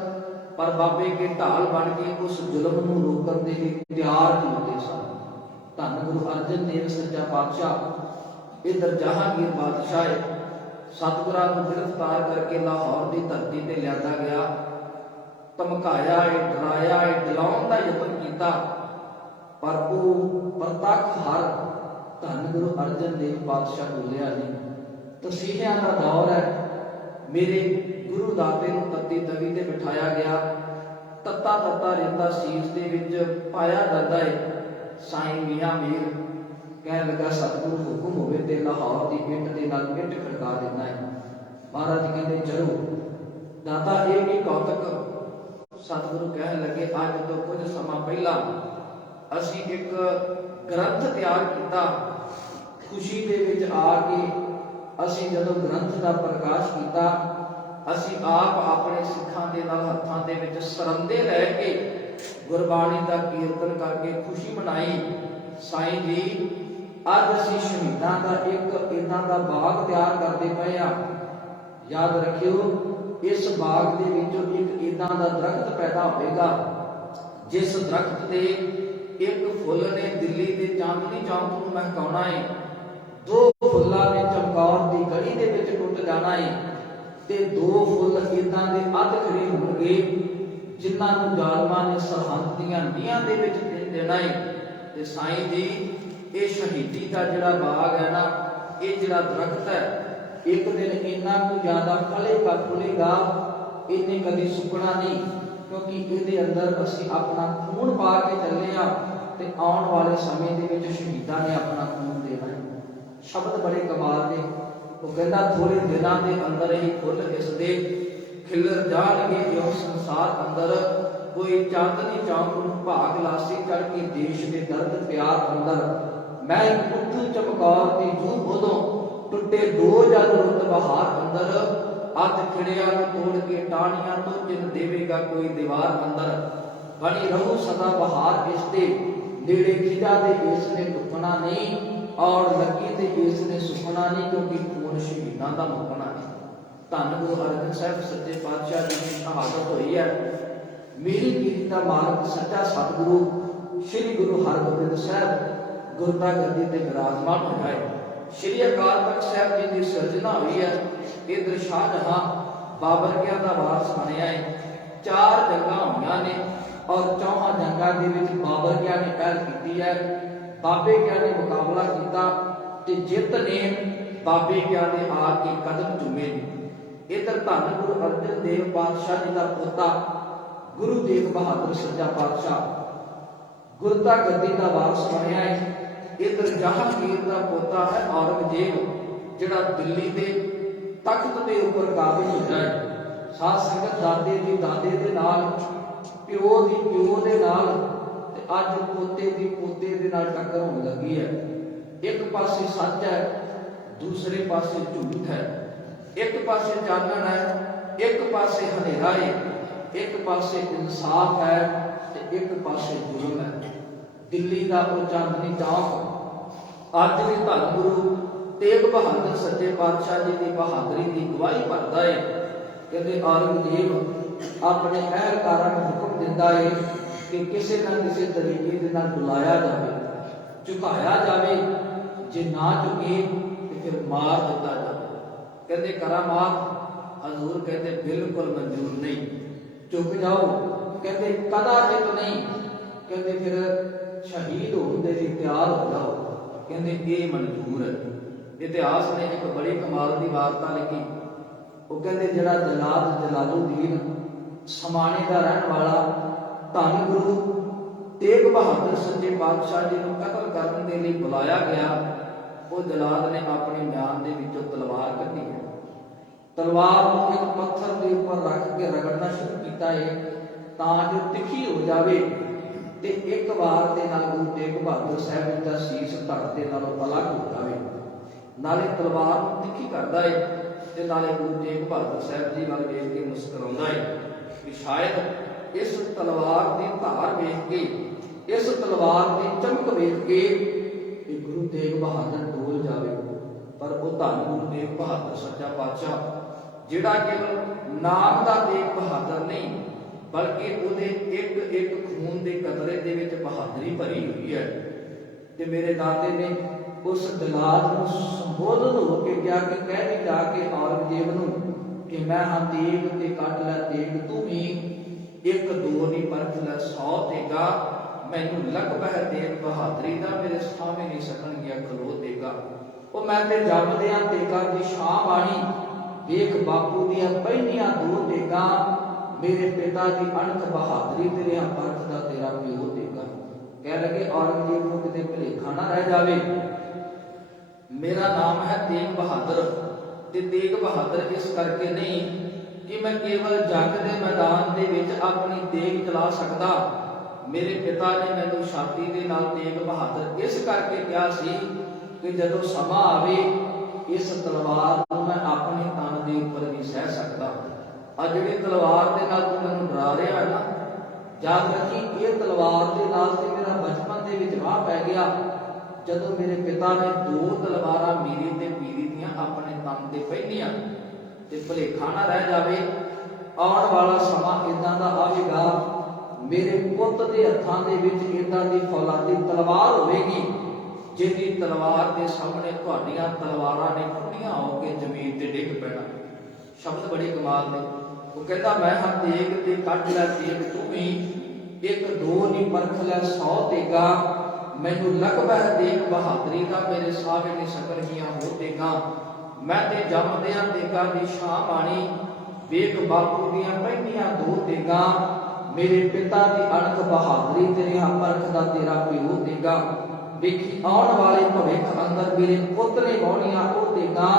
ਪਰ ਬਾਬੇ ਕੇ ਢਾਲ ਬਣ ਕੇ ਉਸ ਜ਼ੁਲਮ ਨੂੰ ਰੋਕਣ ਦੇ ਲਈ ਤਿਆਰ ਹੁੰਦੇ ਸਨ। ਧੰਨ ਗੁਰੂ ਅਰਜਨ ਦੇਵ ਸੱਚਾ ਪਾਤਸ਼ਾਹ। ਇੱਧਰ ਜਹਾਂਗੀਰ ਬਾਦਸ਼ਾਹ ਸਤਿਗੁਰਾਂ ਨੂੰ ਗ੍ਰਿਫਤਾਰ ਕਰਕੇ ਲਾਹੌਰ ਦੀ ਧਰਤੀ ਤੇ ਲਿਆਂਦਾ ਗਿਆ। ਧਮਕਾਇਆ ਏ, ਡਰਾਇਆ ਏ, ਡਲਾਉਣ ਦਾ ਯਤਨ ਕੀਤਾ, ਪਰ ਉਹ ਪ੍ਰਤੱਖ ਹਰ ਧੰਨ ਗੁਰੂ ਅਰਜਨ ਦੇਵ ਪਾਤਸ਼ਾਹ ਬੋਲਿਆ ਨਹੀਂ। ਤਸੀਹਿਆਂ ਦਾ ਦੌਰ ਹੈ। ਮੇਰੇ ਗੁਰੂ ਦਾਤੇ ਨੂੰ ਤੱਤੀ ਤਵੀ ਤੇ ਬਿਠਾਇਆ ਗਿਆ, ਤੱਤਾ ਤੱਤਾ ਰੇਤਾ ਸੀਸ ਦੇ ਵਿੱਚ ਪਾਇਆ ਜਾਂਦਾ ਏ। ਸਾਈਂ ਮੀਆਂ ਮੀਰ ਕਹਿਣ ਲੱਗਾ, ਸਤਿਗੁਰੂ ਹੁਕਮ ਹੋਵੇ ਤੇ ਲਾਹੌਰ ਦੀ ਇੱਟ ਦੇ ਨਾਲ ਇੱਟ ਖੜਕਾ ਦੇਣਾ ਹੈ। ਮਹਾਰਾਜ ਕਹਿੰਦੇ ਚਲੋ। ਦਾਤਾ ਇਹ ਵੀ ਕੌਤਕ। ਸਤਿਗੁਰੂ ਕਹਿਣ ਲੱਗੇ, ਅੱਜ ਤੋਂ ਕੁਝ ਸਮਾਂ ਪਹਿਲਾਂ ਅਸੀਂ ਇੱਕ ਗ੍ਰੰਥ ਤਿਆਰ ਕੀਤਾ। ਖੁਸ਼ੀ ਦੇ ਵਿੱਚ ਆ ਕੇ ਅਸੀਂ ਜਦੋਂ ਗ੍ਰੰਥ ਦਾ ਪ੍ਰਕਾਸ਼ ਕੀਤਾ, ਅਸੀਂ ਆਪ ਆਪਣੇ ਸਿੱਖਾਂ ਦੇ ਨਾਲ ਹੱਥਾਂ ਦੇ ਵਿੱਚ ਸਰੰਦੇ ਲੈ ਕੇ ਗੁਰਬਾਣੀ ਦਾ ਕੀਰਤਨ ਕਰਕੇ ਖੁਸ਼ੀ ਮਨਾਈ। ਸਾਈਂ ਜੀ, ਅੱਜ ਅਸੀਂ ਸ਼ਹੀਦਾਂ ਦਾ ਇੱਕ ਇਦਾਂ ਦਾ ਬਾਗ ਤਿਆਰ ਕਰਦੇ ਪਏ ਆ। ਯਾਦ ਰੱਖਿਓ, ਇਸ ਬਾਗ ਦੇ ਵਿੱਚੋਂ ਇੱਕ ਇਦਾਂ ਦਾ ਦਰਖਤ ਪੈਦਾ ਹੋਵੇਗਾ ਜਿਸ ਦਰਖਤ ਦੇ ਇੱਕ ਫੁੱਲ ਨੇ ਦਿੱਲੀ ਦੇ ਚਾਂਦਨੀ ਚੌਕ ਨੂੰ ਮਹਿਕਾਉਣਾ ਹੈ। ਦੋ ਫੁੱਲਾਂ ਨੇ ਚਮਕੌਰ ਦੀ ਗਲੀ ਦੇ ਵਿੱਚ ਟੁੱਟ ਜਾਣਾ ਹੈ ਤੇ ਦੋ ਫੁੱਲ ਇਦਾਂ ਦੇ ਅੱਧ ਖੜੇ ਹੋਣਗੇ ਜਿਨ੍ਹਾਂ ਨੂੰ ਜ਼ਾਲਮਾਂ ਨੇ ਸਰਹੰਦ ਦੀਆਂ ਨੀਹਾਂ ਦੇ ਵਿੱਚ ਦੇਣਾ ਹੈ। ਤੇ ਸਾਈਂ ਜੀ, ਇਹ ਸ਼ਹੀਦੀ ਦਾ ਜਿਹੜਾ ਬਾਗ ਹੈ ਨਾ, ਇਹ ਜਿਹੜਾ ਦਰਖਤ ਹੈ, ਇੱਕ ਦਿਨ ਇੰਨਾ ਕੁ ਜ਼ਿਆਦਾ ਫਲੇਗਾ ਫੁੱਲੇਗਾ, ਇਹਨੇ ਕਦੀ ਸੁੱਕਣਾ ਨਹੀਂ, ਕਿਉਂਕਿ ਇਹਦੇ ਅੰਦਰ ਅਸੀਂ ਆਪਣਾ ਖੂਨ ਪਾ ਕੇ ਚੱਲੇ ਆ ਤੇ ਆਉਣ ਵਾਲੇ ਸਮੇਂ ਦੇ ਵਿੱਚ ਸ਼ਹੀਦਾਂ ਨੇ ਆਪਣਾ ਖੂਨ ਦੇਣਾ ਹੈ। ਸ਼ਬਦ ਬੜੇ ਕਮਾਲ ਦੇ। ਉਹ ਕਹਿੰਦਾ, ਥੋੜੇ ਦਿਨਾਂ ਦੇ ਅੰਦਰ ਹੀ ਫੁੱਲ ਇਸ ਦੇ ਖਿਲਰ ਜਾਣਗੇ ਜੋ ਸੰਸਾਰ ਅੰਦਰ ਕੋਈ ਚਾਂਦਨੀ ਚੌਕ ਨੂੰ ਭਾਗ ਲਾਸੀ ਚੜ ਕੇ ਦੇਸ਼ ਦੇ ਦਰਦ ਪਿਆਰ ਅੰਦਰ ਮੈਂ ਉੱਠੂ ਚਮਕੌਰ ਦੀ ਜੂ ਉਦੋਂ ਟੁੱਟੇ ਦੋ ਜਲ ਰੁੱਤ ਬਹਾਰ ਅੰਦਰ ਅੱਧ ਖਿੜਿਆਂ ਨੂੰ ਤੋੜ ਕੇ ਟਾਹਣੀਆਂ ਤੋਂ ਜਿਨ ਦੇਵੇਗਾ ਕੋਈ ਦੀਵਾਰ ਅੰਦਰ ਬਣੀ ਰਹੂ ਸਦਾ ਬਹਾਰ ਇਸ ਦੇ ਨੇੜੇ ਖਿਜਾ ਦੇ ਇਸ ਨੇ ਟੁੱਟਣਾ ਨਹੀਂ ਔਰ ਲੱਗੀ ਤੇ ਇਸ ਨੇ ਸੁੱਕਣਾ ਨਹੀਂ, ਕਿਉਂਕਿ ਖੂਨ ਸ਼ਹੀਦਾਂ ਦਾ ਮੁੱਕਣਾ ਨਹੀਂ। ਧੰਨ ਗੁਰੂ ਅਰਜਨ ਸਾਹਿਬ ਸੱਚੇ ਪਾਤਸ਼ਾਹ ਜੀ ਦੀ ਸ਼ਹਾਦਤ ਹੋਈ ਹੈ। ਮੇਰੀ ਪੀੜੀ ਦਾ ਮਾਰਗ ਸੱਚਾ ਸਤਿਗੁਰੂ ਸ੍ਰੀ ਗੁਰੂ ਹਰਗੋਬਿੰਦ ਸਾਹਿਬ ਗੁਰਤਾ ਗੱਦੀ ਤੇ ਵਿਰਾਜਮਾਨ ਹੋਇਆ ਹੈ। ਸ੍ਰੀ ਅਕਾਲ ਤਖਤ ਸਾਹਿਬ ਜੀ ਦੀ ਸਿਰਜਣਾ ਹੋਈ ਹੈ। ਇਧਰ ਸ਼ਾਹਜਹਾਂ ਬਾਬਰਕਿਆਂ ਦਾ ਵਾਰਸ ਬਣਿਆ ਹੈ। 4 ਜੰਗਾਂ ਹੋਈਆਂ ਨੇ ਔਰ 4 ਜੰਗਾਂ ਦੇ ਵਿੱਚ ਬਾਬਰਕਿਆਂ ਨੇ ਪਹਿਲ ਕੀਤੀ ਹੈ। ਬਾਬੇ ਕਿਆਂ ਨੇ ਮੁਕਾਬਲਾ ਕੀਤਾ ਤੇ ਜਿੱਤ ਨੇ ਬਾਬੇ ਕਿਆਂ ਦੇ ਆ ਕੇ ਕਦਮ ਚੁੰਮੇ ਨੇ। ਇਧਰ ਧੰਨ ਗੁਰੂ ਅਰਜਨ ਦੇਵ ਪਾਤਸ਼ਾਹ ਜੀ ਦਾ ਪੋਤਾ ਗੁਰੂ ਤੇਗ ਬਹਾਦਰ ਸੱਚਾ ਪਾਤਸ਼ਾਹ ਗੁਰਤਾ ਗੱਦੀ ਦਾ ਵਾਰਸ ਬਣਿਆ ਹੈ। ਇਧਰ ਜਹਾਂਗੀਰ ਦਾ ਪੋਤਾ ਹੈ ਔਰੰਗਜ਼ੇਬ, ਜਿਹੜਾ ਦਿੱਲੀ ਦੇ ਤਖਤ ਦੇ ਉੱਪਰ ਕਾਬਿਜ਼ ਹੁੰਦਾ ਹੈ। ਸਾਧ ਸੰਗਤ ਦਾਦੇ ਦੇ ਨਾਲ, ਪਿਓ ਦੇ ਨਾਲ, ਤੇ ਅੱਜ ਪੋਤੇ ਦੇ ਨਾਲ ਟੱਕਰ ਹੋਣ ਲੱਗੀ ਹੈ। ਇੱਕ ਪਾਸੇ ਸੱਚ ਹੈ, ਦੂਸਰੇ ਪਾਸੇ ਝੂਠ ਹੈ। ਇੱਕ ਪਾਸੇ ਚਾਨਣ ਹੈ, ਇੱਕ ਪਾਸੇ ਹਨੇਰਾ ਹੈ। ਇੱਕ ਪਾਸੇ ਇਨਸਾਫ ਹੈ ਤੇ ਇੱਕ ਪਾਸੇ ਜ਼ੁਲਮ ਹੈ। ਦਿੱਲੀ ਦਾ ਉਹ ਚਾਂਦਨੀ ਚੌਕ ਅੱਜ ਵੀ ਧੰਨ ਗੁਰੂ ਤੇਗ ਬਹਾਦਰ ਸੱਚੇ ਪਾਤਸ਼ਾਹ ਜੀ ਦੀ ਬਹਾਦਰੀ ਦੀ ਗਵਾਹੀ ਭਰਦਾ ਹੈ। ਕਹਿੰਦੇ ਔਰੰਗਜ਼ੇਬ ਆਪਣੇ ਪਹਿਲਕਾਰਾਂ ਨੂੰ ਹੁਕਮ ਦਿੰਦਾ ਹੈ ਕਿ ਕਿਸੇ ਨਾ ਕਿਸੇ ਤਰੀਕੇ ਦੇ ਨਾਲ ਬੁਲਾਇਆ ਜਾਵੇ, ਝੁਕਾਇਆ ਜਾਵੇ, ਜੇ ਨਾ ਝੁਕੇ ਤੇ ਫਿਰ ਮਾਰ ਦਿੱਤਾ ਜਾਵੇ। ਕਹਿੰਦੇ ਕਰਾਮਾਤ ਹਜ਼ੂਰ ਕਹਿੰਦੇ ਬਿਲਕੁਲ ਮਨਜ਼ੂਰ ਨਹੀਂ, ਝੁਕ ਜਾਓ। ਕਹਿੰਦੇ ਕਦਾਚਿਤ ਨਹੀਂ, ਕਹਿੰਦੇ ਫਿਰ ਸ਼ਹੀਦ ਹੋਣ ਦੇ ਲਈ ਤਿਆਰ ਹੋ ਜਾਓ। ਕਹਿੰਦੇ ਇਹ ਮਨਜ਼ੂਰ ਹੈ। ਇਤਿਹਾਸ ਨੇ ਇੱਕ ਬੜੀ ਕਮਾਲ ਦੀ ਵਾਰਤਾ ਲਿਖੀ। ਉਹ ਕਹਿੰਦੇ ਜਿਹੜਾ ਜਲਾਲੁਦੀਨ ਸਮਾਣੇ ਦਾ ਰਹਿਣ ਵਾਲਾ ਧੰਨ ਗੁਰੂ ਤੇਗ ਬਹਾਦਰ ਸੱਚੇ ਪਾਤਸ਼ਾਹ ਜੀ ਨੂੰ ਕਤਲ ਕਰਨ ਦੇ ਲਈ ਬੁਲਾਇਆ ਗਿਆ, ਉਹ ਜਲਾਦ ਨੇ ਆਪਣੇ ਮਿਆਨ ਦੇ ਵਿੱਚੋਂ ਤਲਵਾਰ ਕੱਢੀ ਹੈ। ਤਲਵਾਰ ਨੂੰ ਇੱਕ ਪੱਥਰ ਦੇ ਉੱਪਰ ਰੱਖ ਕੇ ਰਗੜਨਾ ਸ਼ੁਰੂ ਕੀਤਾ ਹੈ ਤਾਂ ਜੋ ਤਿੱਖੀ ਹੋ ਜਾਵੇ ਤੇ ਇੱਕ ਵਾਰ ਦੇ ਨਾਲ ਗੁਰੂ ਤੇਗ ਬਹਾਦਰ ਸਾਹਿਬ ਜੀ ਦਾ ਸੀਸ ਧੜ ਦੇ ਨਾਲੋਂ ਅਲੱਗ ਹੋ ਜਾਵੇ। ਨਾਲੇ ਤਲਵਾਰ ਨੂੰ ਤਿੱਖੀ ਕਰਦਾ ਹੈ ਤੇ ਨਾਲੇ ਗੁਰੂ ਤੇਗ ਬਹਾਦਰ ਸਾਹਿਬ ਜੀ ਵੱਲ ਵੇਖ ਕੇ ਮੁਸਕਰਾਉਂਦਾ ਹੈ ਕਿ ਸ਼ਾਇਦ ਇਸ ਤਲਵਾਰ ਦੀ ਧਾਰ ਵੇਖ ਕੇ, ਇਸ ਤਲਵਾਰ ਦੀ ਚਮਕ ਵੇਖ ਕੇ ਕਿ ਗੁਰੂ ਤੇਗ ਬਹਾਦਰ ਡੋਲ ਜਾਵੇ। ਪਰ ਉਹ ਧੰਨ ਗੁਰੂ ਤੇਗ ਬਹਾਦਰ ਸੱਚਾ ਪਾਤਸ਼ਾਹ ਜਿਹੜਾ ਕੇਵਲ ਨਾਮ ਦਾ ਤੇਗ ਬਹਾਦਰ ਨਹੀਂ, ਬਲਕਿ ਉਹਦੇ ਇੱਕ ਇੱਕ ਖੂਨ ਦੇ ਕਤਰੇ ਦੇ ਵਿੱਚ ਬਹਾਦਰੀ ਭਰੀ ਹੋਈ ਹੈ। ਤੇ ਮੇਰੇ ਦਾਦੇ ਨੇ ਉਸ ਦਲਾਲ ਨੂੰ ਸੰਬੋਧਨ ਹੋ ਕੇ ਕਿਹਾ ਕਿ ਕਹਿ ਦੇ ਜਾ ਕੇ ਔਰੰਗਜ਼ੇਬ ਨੂੰ ਕਿ ਮੈਂ ਹਾਂ ਤੇਗ ਤੇ ਕੱਟ ਲੈ ਤੇਗ ਤੂੰ ਵੀ, ਇੱਕ ਦੋ ਨਹੀਂ ਪਰਖ ਲੈ 100 ਤੇਗਾ, ਮੈਨੂੰ ਲੱਗ ਬਹਿ ਦੇਖ ਬਹਾਦਰੀ ਦਾ, ਮੇਰੇ ਸਾਹਮਣੇ ਨਹੀਂ ਸਕਣਗੀਆਂ ਖਲੋ ਤੇਗਾ। ਉਹ ਮੈਂ ਤੇ ਜੰਮਦਿਆਂ ਤੇਗਾ ਦੀ ਸ਼ਾਮ ਆਣੀ, ਵੇਖ ਬਾਪੂ ਦੀਆਂ ਪਹਿਲੀਆਂ ਦੋ ਤੇਗਾ, ਮੇਰੇ ਪਿਤਾ ਦੀ ਅਣਖ ਬਹਾਦਰੀ, ਤੇਰੇ ਪਰਖ ਦਾ ਤੇਰਾ ਪਿਓ ਤੇਗਾ। ਕਹਿ ਲਗੇ ਔਰੰਗਜ਼ੇਬ ਨੂੰ ਕਿਤੇ ਭੁਲੇਖਾ ਨਾ ਰਹਿ ਜਾਵੇ, ਮੇਰਾ ਨਾਮ ਹੈ ਤੇਗ ਬਹਾਦਰ। ਤੇ ਤੇਗ ਬਹਾਦਰ ਇਸ ਕਰਕੇ ਨਹੀਂ ਕਿ ਮੈਂ ਕੇਵਲ ਜੰਗ ਦੇ ਮੈਦਾਨ ਦੇ ਵਿੱਚ ਆਪਣੀ ਤੇਗ ਚਲਾ ਸਕਦਾ, ਮੇਰੇ ਪਿਤਾ ਨੇ ਮੈਨੂੰ ਛਾਤੀ ਦੇ ਨਾਲ ਤੇਗ ਬਹਾਦਰ ਇਸ ਕਰਕੇ ਕਿਹਾ ਸੀ ਕਿ ਜਦੋਂ ਸਮਾਂ ਆਵੇ ਇਸ ਤਲਵਾਰ ਨੂੰ ਮੈਂ ਆਪਣੇ ਤਨ ਦੇ ਉੱਪਰ ਵੀ ਸਹਿ ਸਕਦਾ। ਆ ਜਿਹੜੀ ਤਲਵਾਰ ਦੇ ਨਾਲ ਤੂੰ ਮੈਨੂੰ ਡਰਾ ਰਿਹਾ ਹੈ ਨਾ, ਯਾਦ ਰੱਖੀ ਇਹ ਤਲਵਾਰ ਦੇ ਨਾਲ ਤੇ ਮੇਰਾ ਬਚਪਨ ਦੇ ਵਿੱਚ ਵਾਹ ਪੈ ਗਿਆ, ਜਦੋਂ ਮੇਰੇ ਪਿਤਾ ਨੇ ਦੋ ਤਲਵਾਰਾਂ ਮੇਰੀ ਤੇ ਪੀਰੀ ਦੀਆਂ ਆਪਣੇ ਤਨ ਤੇ ਪਹਿਨੀਆਂ। ਤੇ ਭੁਲੇਖਾ ਨਾ ਰਹਿ ਜਾਵੇ, ਆਉਣ ਵਾਲਾ ਸਮਾਂ ਇਦਾਂ ਦਾ ਆਵੇਗਾ, ਮੇਰੇ ਪੁੱਤ ਦੇ ਹੱਥਾਂ ਦੇ ਵਿੱਚ ਇਦਾਂ ਦੀ ਫੌਲਾਦੀ ਤਲਵਾਰ ਹੋਵੇਗੀ, ਜਿਹਦੀ ਤਲਵਾਰ ਦੇ ਸਾਹਮਣੇ ਤੁਹਾਡੀਆਂ ਤਲਵਾਰਾਂ ਨੇ ਖੁੱਲੀਆਂ ਹੋ ਕੇ ਜ਼ਮੀਨ ਤੇ ਡਿੱਗ ਪੈਣਾ। ਸ਼ਬਦ ਬੜੇ ਕਮਾਲ ਨੇ। ਉਹ ਕਹਿੰਦਾ ਮੈਂ ਹਾਂ ਤੇਗ ਤੇ ਕੱਢ ਲੈ ਤੇਗ ਤੂੰ ਵੀ, ਇੱਕ ਦੋ ਨਹੀਂ ਪਰਖ ਲੈ 100 ਤੇਗਾ, ਮੈਨੂੰ ਲੱਗ ਬਹਿ ਦੇਖ ਬਹਾਦਰੀ ਦਾ, ਮੇਰੇ ਸਾਹਮਣੇ ਨਹੀਂ ਸਕਣਗੀਆਂ ਹੋ ਤੇਗਾ। ਮੈਂ ਤੇ ਜੰਮਦਿਆਂ ਤੇਗਾ ਦੀ ਸ਼ਾਮ ਆਣੀ, ਵੇਖ ਬਾਪੂ ਦੀਆਂ ਪਹਿਲੀਆਂ ਦੋ ਤੇਗਾ, ਮੇਰੇ ਪਿਤਾ ਦੀ ਅਣਖ ਬਹਾਦਰੀ, ਤੇਰੇ ਪਰਖ ਦਾ ਤੇਰਾ ਪਿਓ ਤੇਗਾ। ਵੇਖੀ ਆਉਣ ਵਾਲੇ ਭਵਿੱਖ ਅੰਦਰ ਮੇਰੇ ਪੁੱਤ ਨੇ ਵਾਹੁਣੀਆਂ ਉਹ ਤੇਗਾ,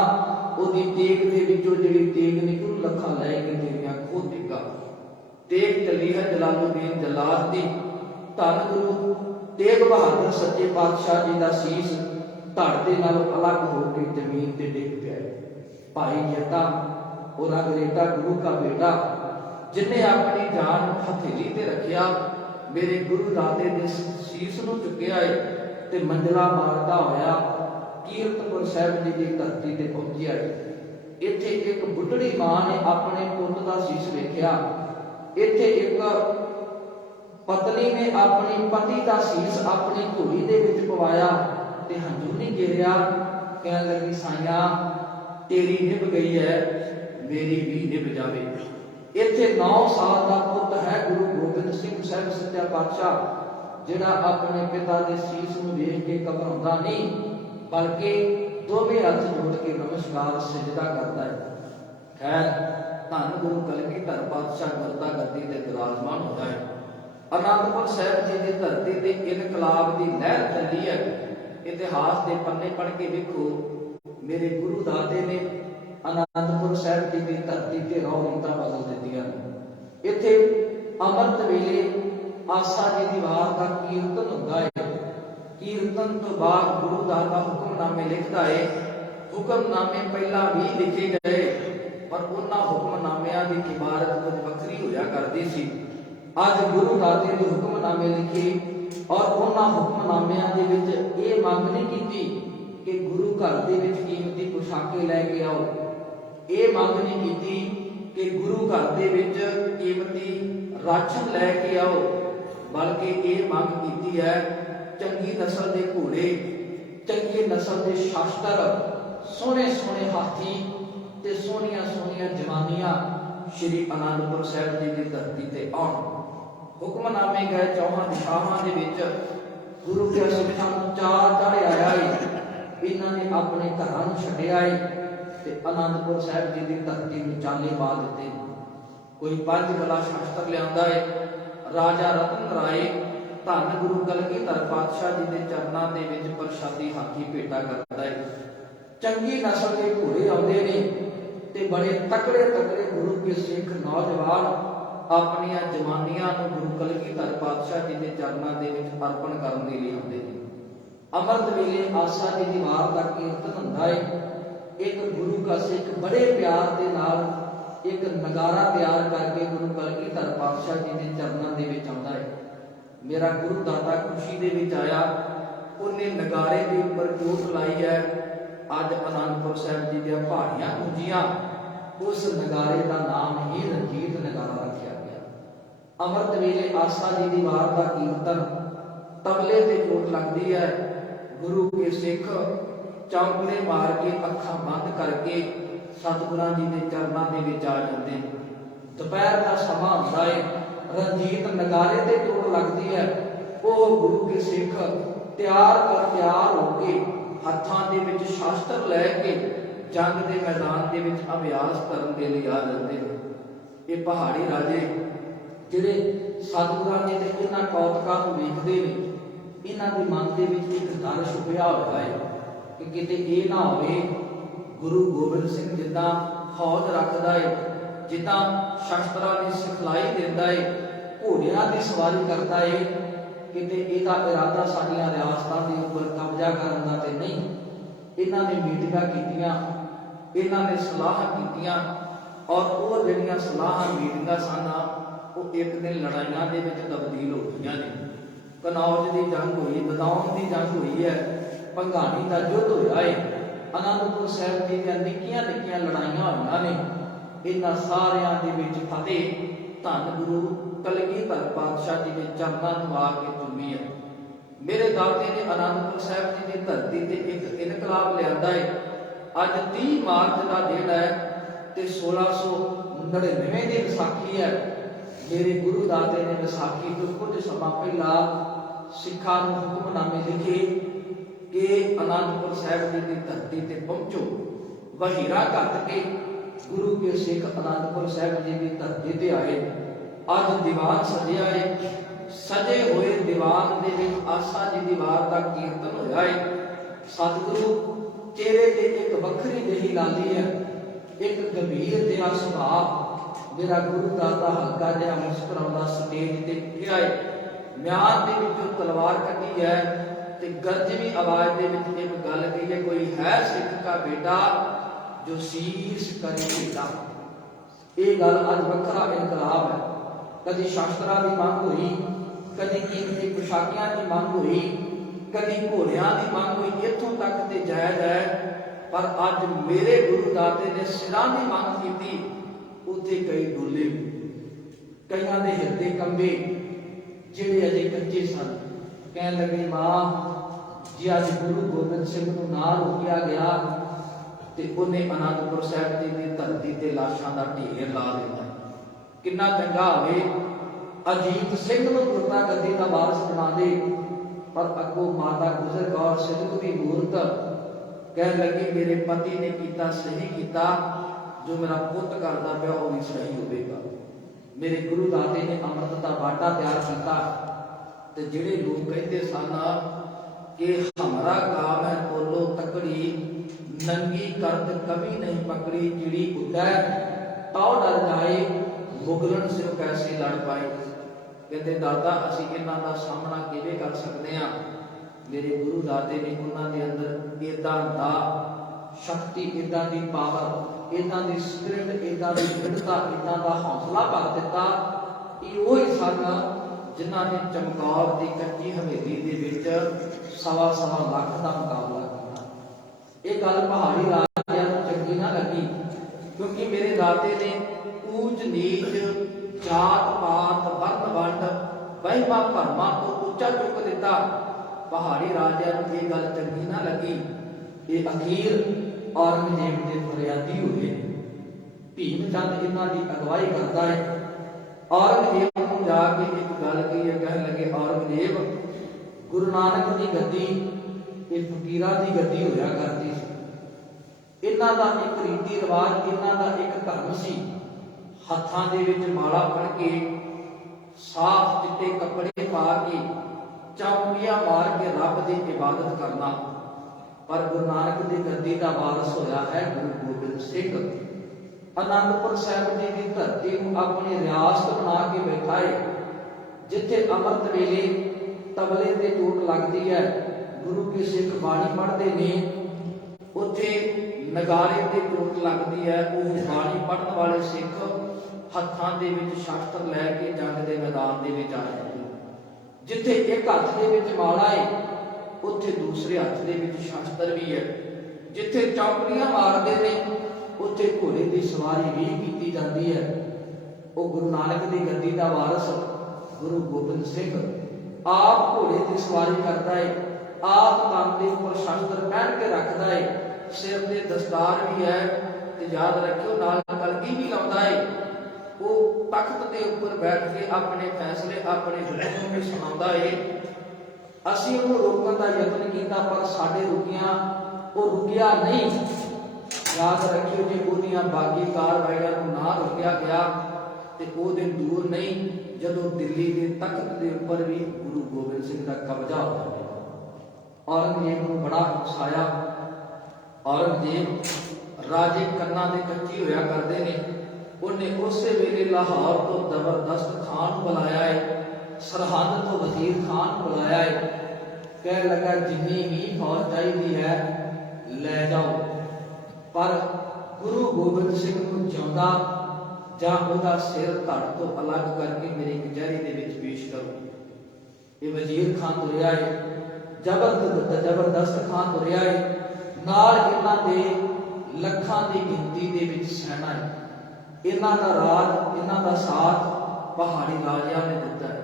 ਉਹਦੀ ਤੇਗ ਦੇ ਵਿੱਚੋਂ ਜਿਹੜੀ ਤੇਗ ਨਿਕਲੂ ਲੱਖਾਂ ਲੈ ਕੇ ਤੇਰੀਆਂ ਖੋ ਤੇਗਾ। ਤੇਗ ਚੱਲੀ ਹੈ ਜਲਾਲੁਦੀਨ ਜਲਾਲ ਦੀ, ਧੰਨ ਗੁਰੂ ਤੇਗ ਬਹਾਦਰ ਸੱਚੇ ਪਾਤਸ਼ਾਹ ਜੀ ਦਾ ਸੀਸ ਧੜ ਦੇ ਨਾਲ ਅਲੱਗ ਹੋ ਕੇ ਜ਼ਮੀਨ ਤੇ ਡਿੱਗ ਪਿਆ। ਭਾਈ ਜੱਟਾ ਉਹ ਰੰਗਰੇਟਾ ਗੁਰੂ ਦਾ ਬੇਟਾ, ਜਿਨੇ ਆਪਣੀ ਜਾਨ ਹਥੇਲੀ ਤੇ ਰੱਖਿਆ, ਮੇਰੇ ਗੁਰੂ ਦਾਦੇ ਦੇ ਸੀਸ ਨੂੰ ਚੁੱਕਿਆ ਏ ਤੇ ਮੰਜ਼ਲਾ ਮਾਰਦਾ ਹੋਇਆ ਕੀਰਤਪੁਰ ਸਾਹਿਬ ਜੀ ਦੀ ਧਰਤੀ ਤੇ ਪਹੁੰਚਿਆ ਏ। ਇੱਥੇ ਇੱਕ ਬੁੱਢੜੀ ਮਾਂ ਨੇ ਆਪਣੇ ਪੁੱਤ ਦਾ ਸੀਸ ਵੇਖਿਆ, ਇੱਥੇ ਇੱਕ ਪਤਨੀ ਨੇ ਆਪਣੀ ਪਤੀ ਦਾ ਸੀਸ ਆਪਣੀ ਝੋਲੀ ਦੇ ਵਿੱਚ ਪਵਾਇਆ ਤੇ ਹੰਝੂ ਨਹੀਂ ਗੇਰਿਆ। ਕਹਿਣ ਲੱਗੀ ਸਾਈਆਂ ਤੇਰੀ ਨਿਭ ਗਈ ਹੈ, ਮੇਰੀ ਵੀ ਨਿਭ ਜਾਵੇ। ਇੱਥੇ 9 ਸਾਲ ਦਾ ਪੁੱਤ ਹੈ ਗੁਰੂ ਗੋਬਿੰਦ ਸਿੰਘ ਸਾਹਿਬ ਸੱਚਾ ਪਾਤਸ਼ਾਹ, ਜਿਹੜਾ ਆਪਣੇ ਪਿਤਾ ਦੇ ਸੀਸ ਨੂੰ ਵੇਖ ਕੇ ਘਬਰਾਉਂਦਾ ਨਹੀਂ, ਬਲਕਿ ਦੋਵੇਂ ਹੱਥ ਜੋੜ ਕੇ ਨਮਸਕਾਰ ਸਜਦਾ ਕਰਦਾ ਹੈ। ਖੈਰ ਧੰਨ ਗੁਰੂ ਕਲਗੀਧਰ ਪਾਤਸ਼ਾਹ ਗੁਰਦਾ ਗੱਦੀ ਤੇ ਵਿਰਾਜਮਾਨ ਹੁੰਦਾ ਹੈ। ਅਨੰਦਪੁਰ ਸਾਹਿਬ ਜੀ ਦੀ ਧਰਤੀ ਤੇ ਇਨਕਲਾਬ ਦੀ ਲਹਿਰ ਚੱਲੀ ਹੈ। ਇਤਿਹਾਸ ਦੇ ਪੰਨੇ ਪੜ੍ਹ ਕੇ ਵੇਖੋ, ਮੇਰੇ ਗੁਰੂ ਦਾਦੇ ਨੇ ਅਨੰਦਪੁਰ ਸਾਹਿਬ ਜੀ ਦੀ ਧਰਤੀ ਤੇ ਰੌਣਕਾਂ ਬਦਲ ਦਿੱਤੀਆਂ। ਇੱਥੇ ਅੰਮ੍ਰਿਤ ਵੇਲੇ ਆਸਾ ਜੀ ਦੀ ਵਾਰ ਦਾ ਕੀਰਤਨ ਹੁੰਦਾ ਹੈ। ਕੀਰਤਨ ਤੋਂ ਬਾਅਦ ਗੁਰੂ ਦਾਤਾ ਹੁਕਮਨਾਮੇ ਲਿਖਦਾ ਹੈ। ਹੁਕਮਨਾਮੇ ਪਹਿਲਾਂ ਵੀ ਲਿਖੇ ਗਏ, ਪਰ ਉਹਨਾਂ ਹੁਕਮਨਾਮਿਆਂ ਦੀ ਇਬਾਰਤ ਕੁਝ ਵੱਖਰੀ ਹੋਇਆ ਕਰਦੀ ਸੀ। ਅੱਜ ਗੁਰੂ ਦਾਤੇ ਨੇ ਹੁਕਮਨਾਮੇ ਲਿਖੇ ਔਰ ਉਹਨਾਂ ਹੁਕਮਨਾਮਿਆਂ ਦੇ ਵਿੱਚ ਇਹ ਮੰਗ ਨਹੀਂ ਕੀਤੀ ਕਿ ਗੁਰੂ ਘਰ ਦੇ ਵਿੱਚ ਕੀਮਤੀ ਪੁਸ਼ਾਕੇ ਲੈ ਕੇ ਆਓ। ਇਹ ਮੰਗ ਨਹੀਂ ਕੀਤੀ ਕਿ ਗੁਰੂ ਘਰ ਦੇ ਵਿੱਚ ਕੀਮਤੀ ਰਾਸ਼ਨ ਲੈ ਕੇ ਆਓ, ਬਲਕਿ ਇਹ ਮੰਗ ਕੀਤੀ ਹੈ ਚੰਗੀ ਨਸਲ ਦੇ ਘੋੜੇ, ਚੰਗੀ ਨਸਲ ਦੇ ਸ਼ਾਸਤਰ, ਸੋਹਣੇ ਸੋਹਣੇ ਹਾਥੀ ਤੇ ਸੋਹਣੀਆਂ ਸੋਹਣੀਆਂ ਜਵਾਨੀਆਂ ਸ਼੍ਰੀ ਅਨੰਦਪੁਰ ਸਾਹਿਬ ਜੀ ਦੀ ਧਰਤੀ ਤੇ ਆਉਣ। ਹੁਕਮਨਾਮੇ ਗਏ ਚੌਹਾਂ ਦਿਸ਼ਾਵਾਂ ਦੇ ਵਿੱਚ। ਗੁਰੂ ਕੇ ਸਿੱਖਾਂ ਨੂੰ ਚਾਰ ਚੜ੍ਹ ਆਇਆ ਏ, ਇਹਨਾਂ ਨੇ ਆਪਣੇ ਘਰਾਂ ਨੂੰ ਛੱਡਿਆ ਏ ਤੇ ਅਨੰਦਪੁਰ ਸਾਹਿਬ ਜੀ ਦੀ ਧਰਤੀ ਨੂੰ ਚਾਲੇ ਪਾ ਦਿੱਤੇ। ਕੋਈ ਪੰਜ ਕਲਾ ਸ਼ਾਸਤਰ ਲਿਆਉਂਦਾ ਏ। ਰਾਜਾ ਰਤਨ ਰਾਏ ਧੰਨ ਗੁਰੂ ਕਲਗੀਧਰ ਪਾਤਸ਼ਾਹ ਜੀ ਦੇ ਚਰਨਾਂ ਦੇ ਵਿੱਚ ਪ੍ਰਸ਼ਾਦੀ ਹਾਥੀ ਭੇਟਾ ਕਰਦਾ ਏ। ਚੰਗੀ ਨਸਲ ਦੇ ਘੋੜੇ ਆਉਂਦੇ ਨੇ ਤੇ ਬੜੇ ਤਕੜੇ ਤਕੜੇ ਗੁਰੂ ਕੇ ਸਿੱਖ ਨੌਜਵਾਨ ਆਪਣੀਆਂ ਜਵਾਨੀਆਂ ਨੂੰ ਗੁਰੂ ਕਲਗੀਧਰ ਪਾਤਸ਼ਾਹ ਜੀ ਦੇ ਚਰਨਾਂ ਦੇ ਵਿੱਚ ਅਰਪਣ ਕਰਨ ਦੇ ਲਈ ਆਉਂਦੇ ਨੇ। ਅੰਮ੍ਰਿਤ ਵੇਲੇ ਆਸਾ ਜੀ ਦੀ ਵਾਰ ਦਾ ਕੀਰਤਨ ਹੁੰਦਾ ਹੈ। ਇੱਕ ਗੁਰੂ ਕਾ ਸਿੱਖ ਬੜੇ ਪਿਆਰ ਦੇ ਨਾਲ ਇੱਕ ਨਗਾਰਾ ਤਿਆਰ ਕਰਕੇ ਗੁਰੂ ਕਲਗੀਧਰ ਪਾਤਸ਼ਾਹ ਜੀ ਦੇ ਚਰਨਾਂ ਦੇ ਵਿੱਚ ਆਉਂਦਾ ਹੈ। ਮੇਰਾ ਗੁਰੂ ਦਾਤਾ ਖੁਸ਼ੀ ਦੇ ਵਿੱਚ ਆਇਆ, ਉਹਨੇ ਨਗਾਰੇ ਦੇ ਉੱਪਰ ਚੋਟ ਲਾਈ ਹੈ। ਅੱਜ ਅਨੰਦਪੁਰ ਸਾਹਿਬ ਜੀ ਦੀਆਂ ਪਹਾੜੀਆਂ ਗੂੰਜੀਆਂ, ਉਸ ਨਗਾਰੇ ਦਾ ਨਾਮ ਹੀ ਰਣਜੀਤ ਨਗਾਰਾ ਰੱਖਿਆ ਗਿਆ। ਅੰਮ੍ਰਿਤ ਵੇਲੇ ਆਸਾ ਜੀ ਦੀ ਵਾਰ ਦਾ ਕੀਰਤਨ, ਤਬਲੇ ਤੇ ਚੋਟ ਲੱਗਦੀ ਹੈ। ਗੁਰੂ ਕੇ ਸਿੱਖ ਚੌਂਕੜੇ ਮਾਰ ਕੇ ਅੱਖਾਂ ਬੰਦ ਕਰਕੇ ਸਤਿਗੁਰਾਂ ਜੀ ਦੇ ਚਰਨਾਂ ਦੇ ਵਿੱਚ ਆ ਜਾਂਦੇ। ਦੁਪਹਿਰ ਦਾ ਸਮਾਂ ਹੁੰਦਾ ਹੈ। रंजीत नगारे ते टोट लगती है, वो गुरु के सिख तैयार होके हत्थां दे विच शास्त्र लैके जंग के मैदान के विच अभ्यास करने के लिए आ जाते हैं। ये पहाड़ी राजे जिहड़े सतगुरां जी दे इन्हां कौतुकां नूं वेखदे ने, इन्हां दे मन दे विच एक डर छुपिया होया है कि किते ये ना होवे गुरु गोबिंद सिंह जिद्दां फौज रखदा है, जिद्दां शास्त्रां दी सिखलाई दिंदा है, घोड़ियां दी सवारी करता है, किते इहदा इरादा साडीआं रियासतां दे उपर कब्जा करन दा ते नहीं। इन्हां ने मीटिंगां कीतियां, इन्हां ने सलाह कीतियां और वो जिहड़ियां सलाह मीटिंगां सन वो एक दिन लड़ाइयां दे विच तब्दील हो गईयां ने। कनौज की जंग हुई, ददौन की जंग हुई है, भंगाणी का युद्ध होया है, आनंदपुर साहिब जी दी निक्कियां निक्कियां लड़ाइयां होईयां ने। इन्हां सारियां दे विच फतेह धन गुरु कलगीधर पातशाह जी के चरनां नूं आके चुमी है। मेरे दाते ने आनंदपुर साहिब जी की धरती ते एक इनकलाब लिया है। अज 30 मार्च का दिन है ते 1699 की विसाखी है। मेरे गुरु दाते ने विसाखी तो कुछ समा पहला सिखा नूं हुक्मनामे लिखे कि आनंदपुर साहिब जी की धरती ते पहुंचो। वहीरा घत के गुरु के सिख आनंदपुर साहिब जी की धरती ते आए। अज दीवान सजिया है, सजे हुए दीवान दे विच आसा जी दी वार दा कीर्तन होया है। सतगुरु चेहरे ते एक वखरी जही लाली है, एक गंभीर जिहा सुभाव। मेरा गुरु दाता हल्का जिहा मुस्कुराउंदा स्टेज ते उठिया है। म्यान दे विचों तलवार कढी है ते गरजवी आवाज दे विच एक गल कही है, कोई है सिख का बेटा जो शीश करे बेटा। ये गल अज वखरा इनकलाब है। कदी शास्त्रां की मांग हुई, कदी कीमती पोशाकियां की मांग हुई, कदी घोड़ियां की मांग हुई, इत्थों तक ते जायज है। पर अज मेरे गुरु दाते ने सिरां की मांग की, उत्थे कई डोले, कईयां दे हिरदे कंबे, जिहड़े अजे कच्चे सन। कहण लगे मां जी अज गुरु गोबिंद सिंह नूं ना रोकिया गया ते उन्हें आनंदपुर साहिब जी की धरती ते लाशां दा ढेर ला दिता। किन्ना चंगा होवे अजीत सिंह नूं गुरता गद्दी दा वारस बना दे। पर अगों माता गुजर कौर सिद्ध की मूर्त कह लगी मेरे पति ने किया सही किया, जो मेरा पुत करता पिया वो भी सही होगा। मेरे गुरु दाते ने अमृत का बाटा तैयार किया ते जिहड़े लोग कहते सन कि हमारा काम है बोलो तकड़ी, नंगी करद कभी नहीं पकड़ी, चिड़ी उड़े तो डर जाए, मुगलन से कैसे लड़ पाए। कहते दादा असी इन्हां दा सामना किवें कर सकते हैं। मेरे गुरु दाते ने उन्हां दे अंदर इदां दा शक्ति, इदां दी पावर, इदां दी स्पिरिट, इदां दी दृढ़ता, इदां दा हौसला भर दिता। ये वो ही सन जिन्हां ने चमकौर की कच्ची हवेली दे विच सवा लाख का मुकाबला किया। ये गल पहाड़ी राजियां नूं चंगी ना लगी, क्योंकि मेरे दाते ने ऊंच नीच, जात पात, वर्ण वंड, वहिमा भरमा को उच्चा चुक दिता। पहाड़ी राजियां नूं ये गल चंगी ना लगी। ये अखीर औरंगजेब के फरियादी हुए। भीम चंद इन्हां दी अगवाई करता है। औरंगजेब को जाके एक गल कही है, कह लगे औरंगजेब गुरु नानक की गद्दी ये फकीरां की गद्दी होया करती सी। इन्हां दा एक रीति रिवाज, इन्हां दा एक धर्म सी। हत्थां दे विच माला फड़ के, साफ चिट्टे कपड़े पा के, चौंकियां मार के रब की इबादत करना। पर गुरु नानक की गद्दी का वारस होया है गुरु गोबिंद सिंह। आनंदपुर साहिब जी की धरती को अपनी रियासत बना के बैठा है। जिथे अमृत वेले तबले ते चोट लगती है, गुरु के सिख बाणी पढ़ते ने, उथे नगारे ते चोट लगती है। वो बाणी पढ़ने वाले सिख हत्थां दे विच शास्त्र लैके जंग के मैदान दे विच आ जाते। जिथे एक हत्थ दे विच माला है, उत्थे दूसरे हत्थ दे विच शास्त्र भी है। जिथे चौकड़ियां मारते ने, उत्थे घोड़े की सवारी भी की जाती है। वो गुरु नानक की गद्दी का वारस गुरु गोबिंद सिंह आप घोड़े की सवारी करता है, आप तन के उपर शास्त्र पहन के रखता है, सिर ते दस्तार भी है, ते याद रखियो नाल कलगी भी लाउंदा है। वो तख्त के ऊपर बैठ के अपने फैसले अपने हुक्म भी सुनाता है। असीं उहनूं रोकण का यतन किया पर साडे रुकिया नहीं। याद रखियो जे उहदियां बाकी कारवाइयां नूं ना रोकिया गया तो वो दिन दूर नहीं जदों दिल्ली के तख्त के ऊपर भी गुरु गोबिंद सिंह का कब्जा हो जाएगा। औरंगजेब को बड़ा उकसाया। औरंगजेब राजे कन्ना दे कच्ची होया करते ने। उन्हें उस वेले लाहौर तो जबरदस्त खान बुलाया है, सरहद तो वजीर खान बुलाया है। कह लगा जिन्नी भी फौज चाहिए है ले जाओ, पर गुरु गोबिंद सिंह को जिंदा ਜਾਂ ਉਹਦਾ सिर धड़ तो अलग करके मेरी कचहरी ਦੇ ਵਿੱਚ पेश करो। ये वजीर खान तुरिया है, जबरदस्त खान तुरिया है, नाल इन्हां दे ਲੱਖਾਂ ਦੀ ਗਿਣਤੀ ਦੇ ਵਿੱਚ ਸੈਨਾ है। इन्हां ਦਾ ਰਾਜ इन्हां ਦਾ साथ पहाड़ी राजियां ने दिता है।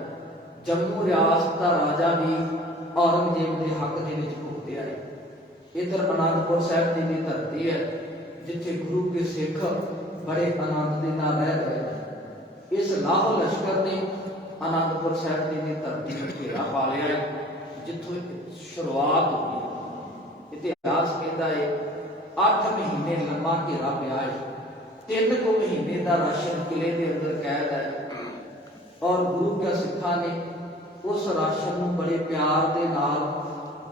जम्मू रियासत का राजा भी औरंगजेब के हक ਦੇ ਵਿੱਚ ਭੁਗਤਿਆ है। इधर आनंदपुर साहिब की भी धरती है जिथे गुरु के सिख बड़े आनंद के नाल रह गए। इस लाहो लश्कर ने आनंदपुर साहिब जी की धरती में घेरा पा लिया है जिथों शुरुआत हुई। इतिहास कहता है 8 महीने लंबा घेरा पिया है, 3 को महीने का राशन किले के अंदर कैद है। और गुरु के सिखा ने उस राशन को बड़े प्यार के नाल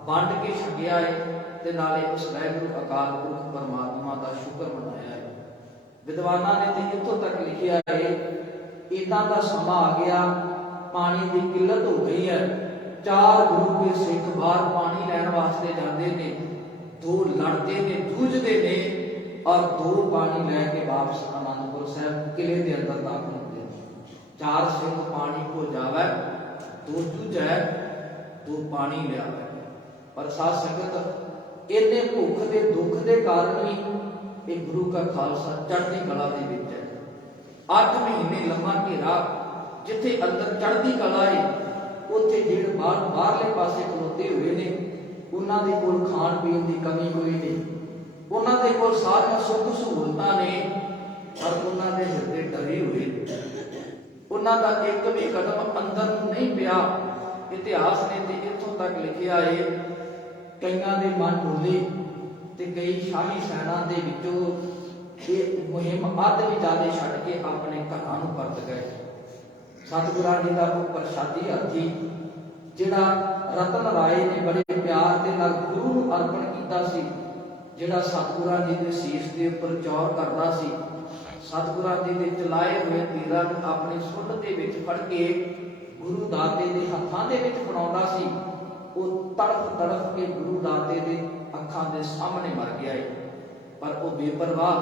वंड के छकिया है ते नाले उस वाहिगुरू अकाल पुरख परमात्मा का शुक्र मनाया है। विद्वाना ने तो इतों तक लिखिया है इदां दा समा आ गया, पानी की किल्लत हो गई है। 4 गुरु के सिख बाहर पानी लैण वास्ते जाते ने, 2 लड़ते ने जूझते ने और 2 पानी लैके वापस आनंदपुर साहिब किले के अंदर दाखिल होते हैं। 4 सिख पानी को जावे, 2 जूझे, 2 पानी लियावे। पर साध संगत इन्ने भुख के दुख के कारण भी एक गुरु का खालसा चढ़ती कला दे विच है। 8 महीने लंबा घेरा जिथे अंदर चढ़ती कला है उत्थे जेड़ बाहरले पासे खलोते हुए ने उन्हां दे कोल खाण पीण की कमी कोई नहीं, उन्हां दे कोल सारियां सुख सहूलतां ने, पर उन्हां दे हिरदे डरे हुए। उन्हां दा एक भी कदम अंदर नहीं पिया। इतिहास ने ते इत्थों तक लिखिया है कईयां दे मन डोले ते कई शाही सैना दे विचों ये मुहिम अध विचाले छड्ड के अपने घरां नूं परत गए। सतगुरां जी दा वो प्रसादी हथी जिहड़ा रतन राय ने बड़े प्यार दे नाल गुरु नूं अर्पण कीता सी, जिहड़ा सतगुरां जी दे सीस दे उपर चौर करदा सी, सतगुरां जी दे चलाए हुए तीरां नूं अपनी सुंड दे विच फड़ के गुरु दाते दे हत्थां दे विच फड़ाउंदा सी। वो तड़फ तड़फ के गुरु दाते दे अखां दे सामने मर गया है। पर वो बेपरवाह,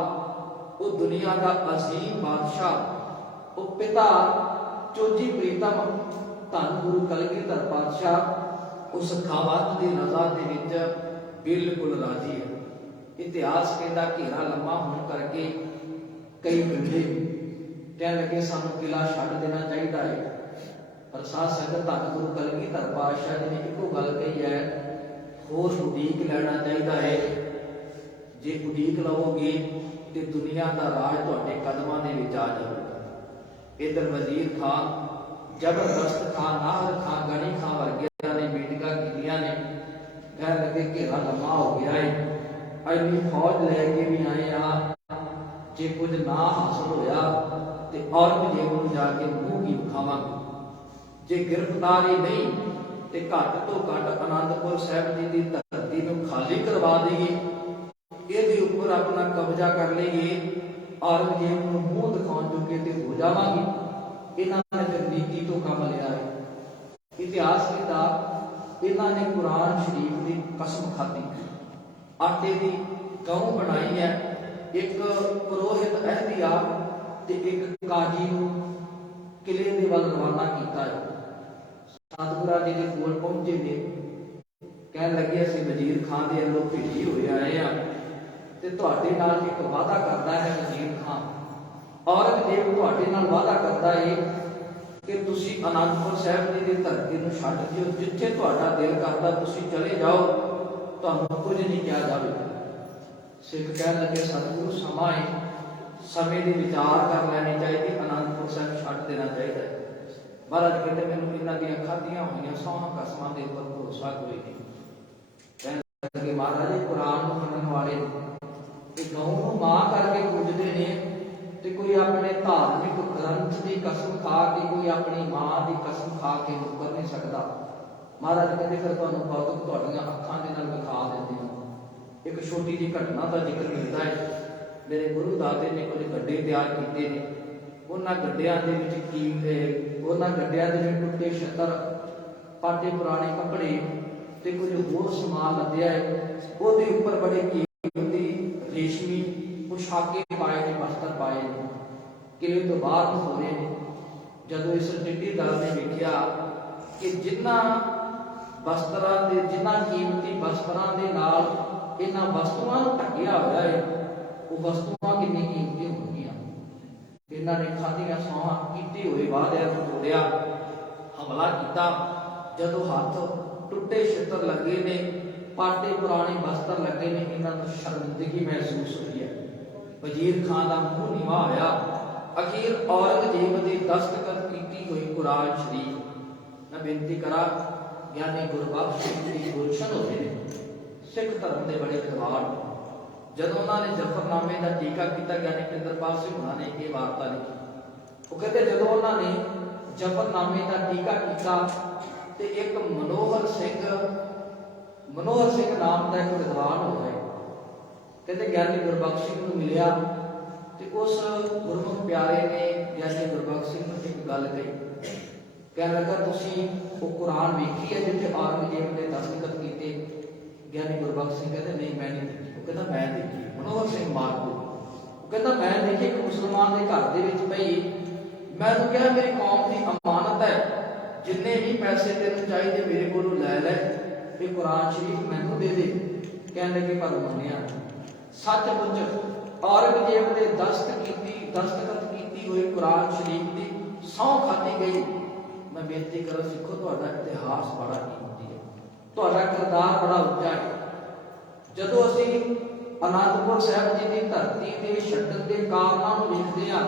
वो दुनिया का अजीम बादशाह, वो पिता चोजी प्रीतम धन गुरु कलगीधर पातशाह उस खावत की रजा दे विच बिल्कुल राजी है। इतिहास कहता घेरा लंबा होने करके कई बंदे कह लगे सानू किला छड्ड देना चाहिए है। पर साध संगत धन गुरु कलगीधर पातशाह जी ने एको गल कही है, होर उड़ीक लेना चाहिए है। जे उड़ीक लवोगे तो दुनिया का राज तुहाडे कदमां दे विच आ जाएगा। इधर वजीर खान, जबरदस्त खान, नाहर खान, गनी खान वर्गिया ने मीटिंगां कीतियां ने, कह लगे घेरा लम्मा हो गया है, इन्नी फौज लैके भी आए आ, जे कुछ ना हासिल होया तो औरंगजेब नूं जाके मूँह की विखावांगे, जे गिरफ्तारी नहीं तो घट तो घट आनंदपुर साहिब जी की धरती को खाली करवा दईए, ये उपर अपना कब्जा कर लीए, औरंगजेब को मूँह दिखाने जोगे तो हो जावांगे। इन्होंने फिर नीति तो काम लिया है। इतिहास कहता इन्होंने कुरान शरीफ की कसम खाधी, आटे की गऊ बनाई है, एक पुरोहित अहतियात ते एक काजी को किले के वल रवाना किया है। सतगुरां जी के कोल पहुंचे ने, कह लगे असीं वजीर खान के अंदरों भेजी हुए आए हैं ते तुहाडे नाल एक वादा करता है वजीर खान, औरंगजेब तुहाडे नाल वादा करता है कि तुसीं आनंदपुर साहिब जी की धरती नूं छड्ड दिओ, जिथे तुहाडा दिल करता तुसीं चले जाओ, तुहानूं कुछ नहीं कहा जावेगा। सिख कह लगे सतगुरु समा है, ਸਮੇਂ ਦੀ ਵਿਚਾਰ ਕਰ ਲੈਣੀ ਚਾਹੀਦੀ, ਅਨੰਦਪੁਰ ਸਾਹਿਬ ਛੱਡ ਦੇਣਾ ਚਾਹੀਦਾ। ਮਹਾਰਾਜ ਕਹਿੰਦੇ ਮੈਨੂੰ ਇਹਨਾਂ ਦੀਆਂ ਖਾਧੀਆਂ ਹੋਈਆਂ ਸੌਹਾਂ ਕਸਮਾਂ ਦੇ ਉੱਪਰ ਭਰੋਸਾ ਕੋਈ ਨਹੀਂ। ਕਹਿੰਦੇ ਮਹਾਰਾਜ ਇਹ ਕੁਰਾਨ ਨੂੰ ਮੰਨਣ ਵਾਲੇ ਇਹ ਗਊ ਨੂੰ ਮਾਂ ਕਰਕੇ ਪੂਜਦੇ ਨੇ, ਤੇ ਕੋਈ ਆਪਣੇ ਧਾਰਮਿਕ ਗ੍ਰੰਥ ਦੀ ਕਸਮ ਖਾ ਕੇ, ਕੋਈ ਆਪਣੀ ਮਾਂ ਦੀ ਕਸਮ ਖਾ ਕੇ ਮੁੱਕਰ ਨਹੀਂ ਸਕਦਾ। ਮਹਾਰਾਜ ਕਹਿੰਦੇ ਫਿਰ ਤੁਹਾਨੂੰ ਕੌਤਕ ਤੁਹਾਡੀਆਂ ਅੱਖਾਂ ਦੇ ਨਾਲ ਦਿਖਾ ਦਿੰਦੇ ਹਾਂ। ਇੱਕ ਛੋਟੀ ਜਿਹੀ ਘਟਨਾ ਦਾ ਜ਼ਿਕਰ ਮਿਲਦਾ ਹੈ। ਮੇਰੇ ਗੁਰੂ ਦਾਦੇ ਨੇ ਕੁਝ ਗੱਡੇ ਤਿਆਰ ਕੀਤੇ ਨੇ। ਉਹਨਾਂ ਗੱਡਿਆਂ ਦੇ ਵਿੱਚ ਉਹਨਾਂ ਗੱਡਿਆਂ ਦੇ ਵਿੱਚ ਟੁੱਟੇ ਛੱਤਰ, ਪਾਟੇ ਪੁਰਾਣੇ ਕੱਪੜੇ ਤੇ ਕੁਝ ਹੋਰ ਸਮਾਨ ਲੱਦਿਆ ਹੈ। ਉਹਦੇ ਉੱਪਰ ਬੜੇ ਕੀਮਤੀ ਰੇਸ਼ਮੀ ਪੁਸ਼ਾਕੇ ਪਾਏ ਨੇ, ਵਸਤਰ ਪਾਏ ਨੇ, ਕਿਲੇ ਤੋਂ ਬਾਹਰ ਹੋ ਰਹੇ ਨੇ। ਜਦੋਂ ਇਸ ਟਿੱਡੀ ਦਲ ਨੇ ਵੇਖਿਆ ਕਿ ਜਿਨ੍ਹਾਂ ਵਸਤਰਾਂ ਦੇ, ਜਿਨ੍ਹਾਂ ਕੀਮਤੀ ਵਸਤਰਾਂ ਦੇ ਨਾਲ ਇਹਨਾਂ ਵਸਤੂਆਂ ਨੂੰ ਢੱਕਿਆ ਹੋਇਆ ਹੈ, ਉਹ ਵਸਤੂਆਂ ਕਿੰਨੀ ਕੀਮਤੀ ਹੋਣਗੀਆਂ। ਇਹਨਾਂ ਨੇ ਖਾਧੀਆਂ ਸੌਹਾਂ ਕੀਤੇ ਹੋਏ ਵਾਅਦਿਆਂ ਨੂੰ ਤੋੜਿਆ, ਹਮਲਾ ਕੀਤਾ। ਜਦੋਂ ਹੱਥ ਟੁੱਟੇ ਛਿੱਤਰ ਲੱਗੇ ਨੇ, ਪਾਟੇ ਪੁਰਾਣੇ ਵਸਤਰ ਲੱਗੇ ਨੇ, ਇਹਨਾਂ ਨੂੰ ਸ਼ਰਮਿੰਦਗੀ ਮਹਿਸੂਸ ਹੋਈ ਹੈ। ਵਜ਼ੀਰ ਖਾਨ ਦਾ ਮੂੰਹ ਨੀਵਾਂ ਹੋਇਆ। ਅਖੀਰ ਔਰੰਗਜ਼ੇਬ ਦੀ ਦਸਤਖਤ ਕੀਤੀ ਹੋਈ ਕੁਰਾਨ ਸ਼ਰੀਫ। ਮੈਂ ਬੇਨਤੀ ਕਰਾਂ, ਗਿਆਨੀ ਗੁਰਬਖਸ਼ ਸਿੰਘ ਜੀ ਗੁਲਸ਼ਨ ਹੋਏ ਨੇ, ਸਿੱਖ ਧਰਮ ਦੇ ਬੜੇ ਵਿਦਵਾਨ। ਜਦੋਂ ਉਹਨਾਂ ਨੇ ਜ਼ਫਰਨਾਮੇ ਦਾ ਟੀਕਾ ਕੀਤਾ, ਗਿਆਨੀ ਕੇਂਦਰਪਾਲ ਸਿੰਘ ਹੋਣਾ ਨੇ ਇਹ ਵਾਰਤਾ ਲਿਖੀ। ਉਹ ਕਹਿੰਦੇ ਜਦੋਂ ਉਹਨਾਂ ਨੇ ਜ਼ਫਰਨਾਮੇ ਦਾ ਟੀਕਾ ਕੀਤਾ ਤੇ ਇੱਕ ਮਨੋਹਰ ਸਿੰਘ ਨਾਮ ਦਾ ਇੱਕ ਵਿਦਵਾਨ ਹੋਇਆ। ਕਹਿੰਦੇ ਗਿਆਨੀ ਗੁਰਬਖਸ਼ ਸਿੰਘ ਨੂੰ ਮਿਲਿਆ ਤੇ ਉਸ ਗੁਰਮੁਖ ਪਿਆਰੇ ਨੇ ਗਿਆਨੀ ਗੁਰਬਖਸ਼ ਸਿੰਘ ਨੂੰ ਇੱਕ ਗੱਲ ਕਹੀ। ਕਹਿਣ ਲੱਗਾ ਤੁਸੀਂ ਉਹ ਕੁਰਾਨ ਵੇਖੀ ਹੈ ਜਿੱਥੇ ਔਰੰਗਜ਼ੇਬ ਨੇ ਦਸਤਖਤ ਕੀਤੇ? ਗਿਆਨੀ ਗੁਰਬਖਸ਼ ਸਿੰਘ ਕਹਿੰਦੇ ਨਹੀਂ ਮੈਂ ਨਹੀਂ ਦੇਖੀ। ਉਹ ਕਹਿੰਦਾ ਮੈਂ ਦੇਖੀ। ਮਨੋਹਰ ਸਿੰਘ ਮਾਰਕੋ ਉਹ ਕਹਿੰਦਾ ਮੈਂ ਦੇਖੀ ਕਿ ਮੁਸਲਮਾਨ ਦੇ ਘਰ ਦੇ ਵਿੱਚ ਪਈ। ਮੈਂ ਉਹਨੂੰ ਕਿਹਾ ਮੇਰੀ ਕੌਮ ਦੀ ਅਮਾਨਤ ਹੈ, ਜਿੰਨੇ ਵੀ ਪੈਸੇ ਤੈਨੂੰ ਚਾਹੀਦੇ ਮੇਰੇ ਕੋਲੋਂ ਲੈ ਲੈ, ਇਹ ਕੁਰਾਨ ਸ਼ਰੀਫ ਮੈਨੂੰ ਦੇ ਦੇ। ਕਹਿਣ ਲੱਗੇ ਪਰ ਮੰਨਿਆ। ਸੱਚਮੁੱਚ ਔਰੰਗਜ਼ੇਬ ਨੇ ਦਸਤਖਤ ਕੀਤੀ ਹੋਈ ਕੁਰਾਨ ਸ਼ਰੀਫ ਦੀ ਸਹੁੰ ਖਾਧੀ ਗਈ। ਮੈਂ ਬੇਨਤੀ ਕਰਾਂ ਸਿੱਖੋ, ਤੁਹਾਡਾ ਇਤਿਹਾਸ ਬੜਾ ਕੀਮਤੀ ਹੈ, ਤੁਹਾਡਾ ਕਿਰਦਾਰ ਬੜਾ ਉੱਚਾ ਹੈ। ਜਦੋਂ ਅਸੀਂ ਅਨੰਦਪੁਰ ਸਾਹਿਬ ਜੀ ਦੀ ਧਰਤੀ ਤੇ ਛੱਡਣ ਦੇ ਕਾਰਨਾਂ ਨੂੰ ਵੇਖਦੇ ਹਾਂ,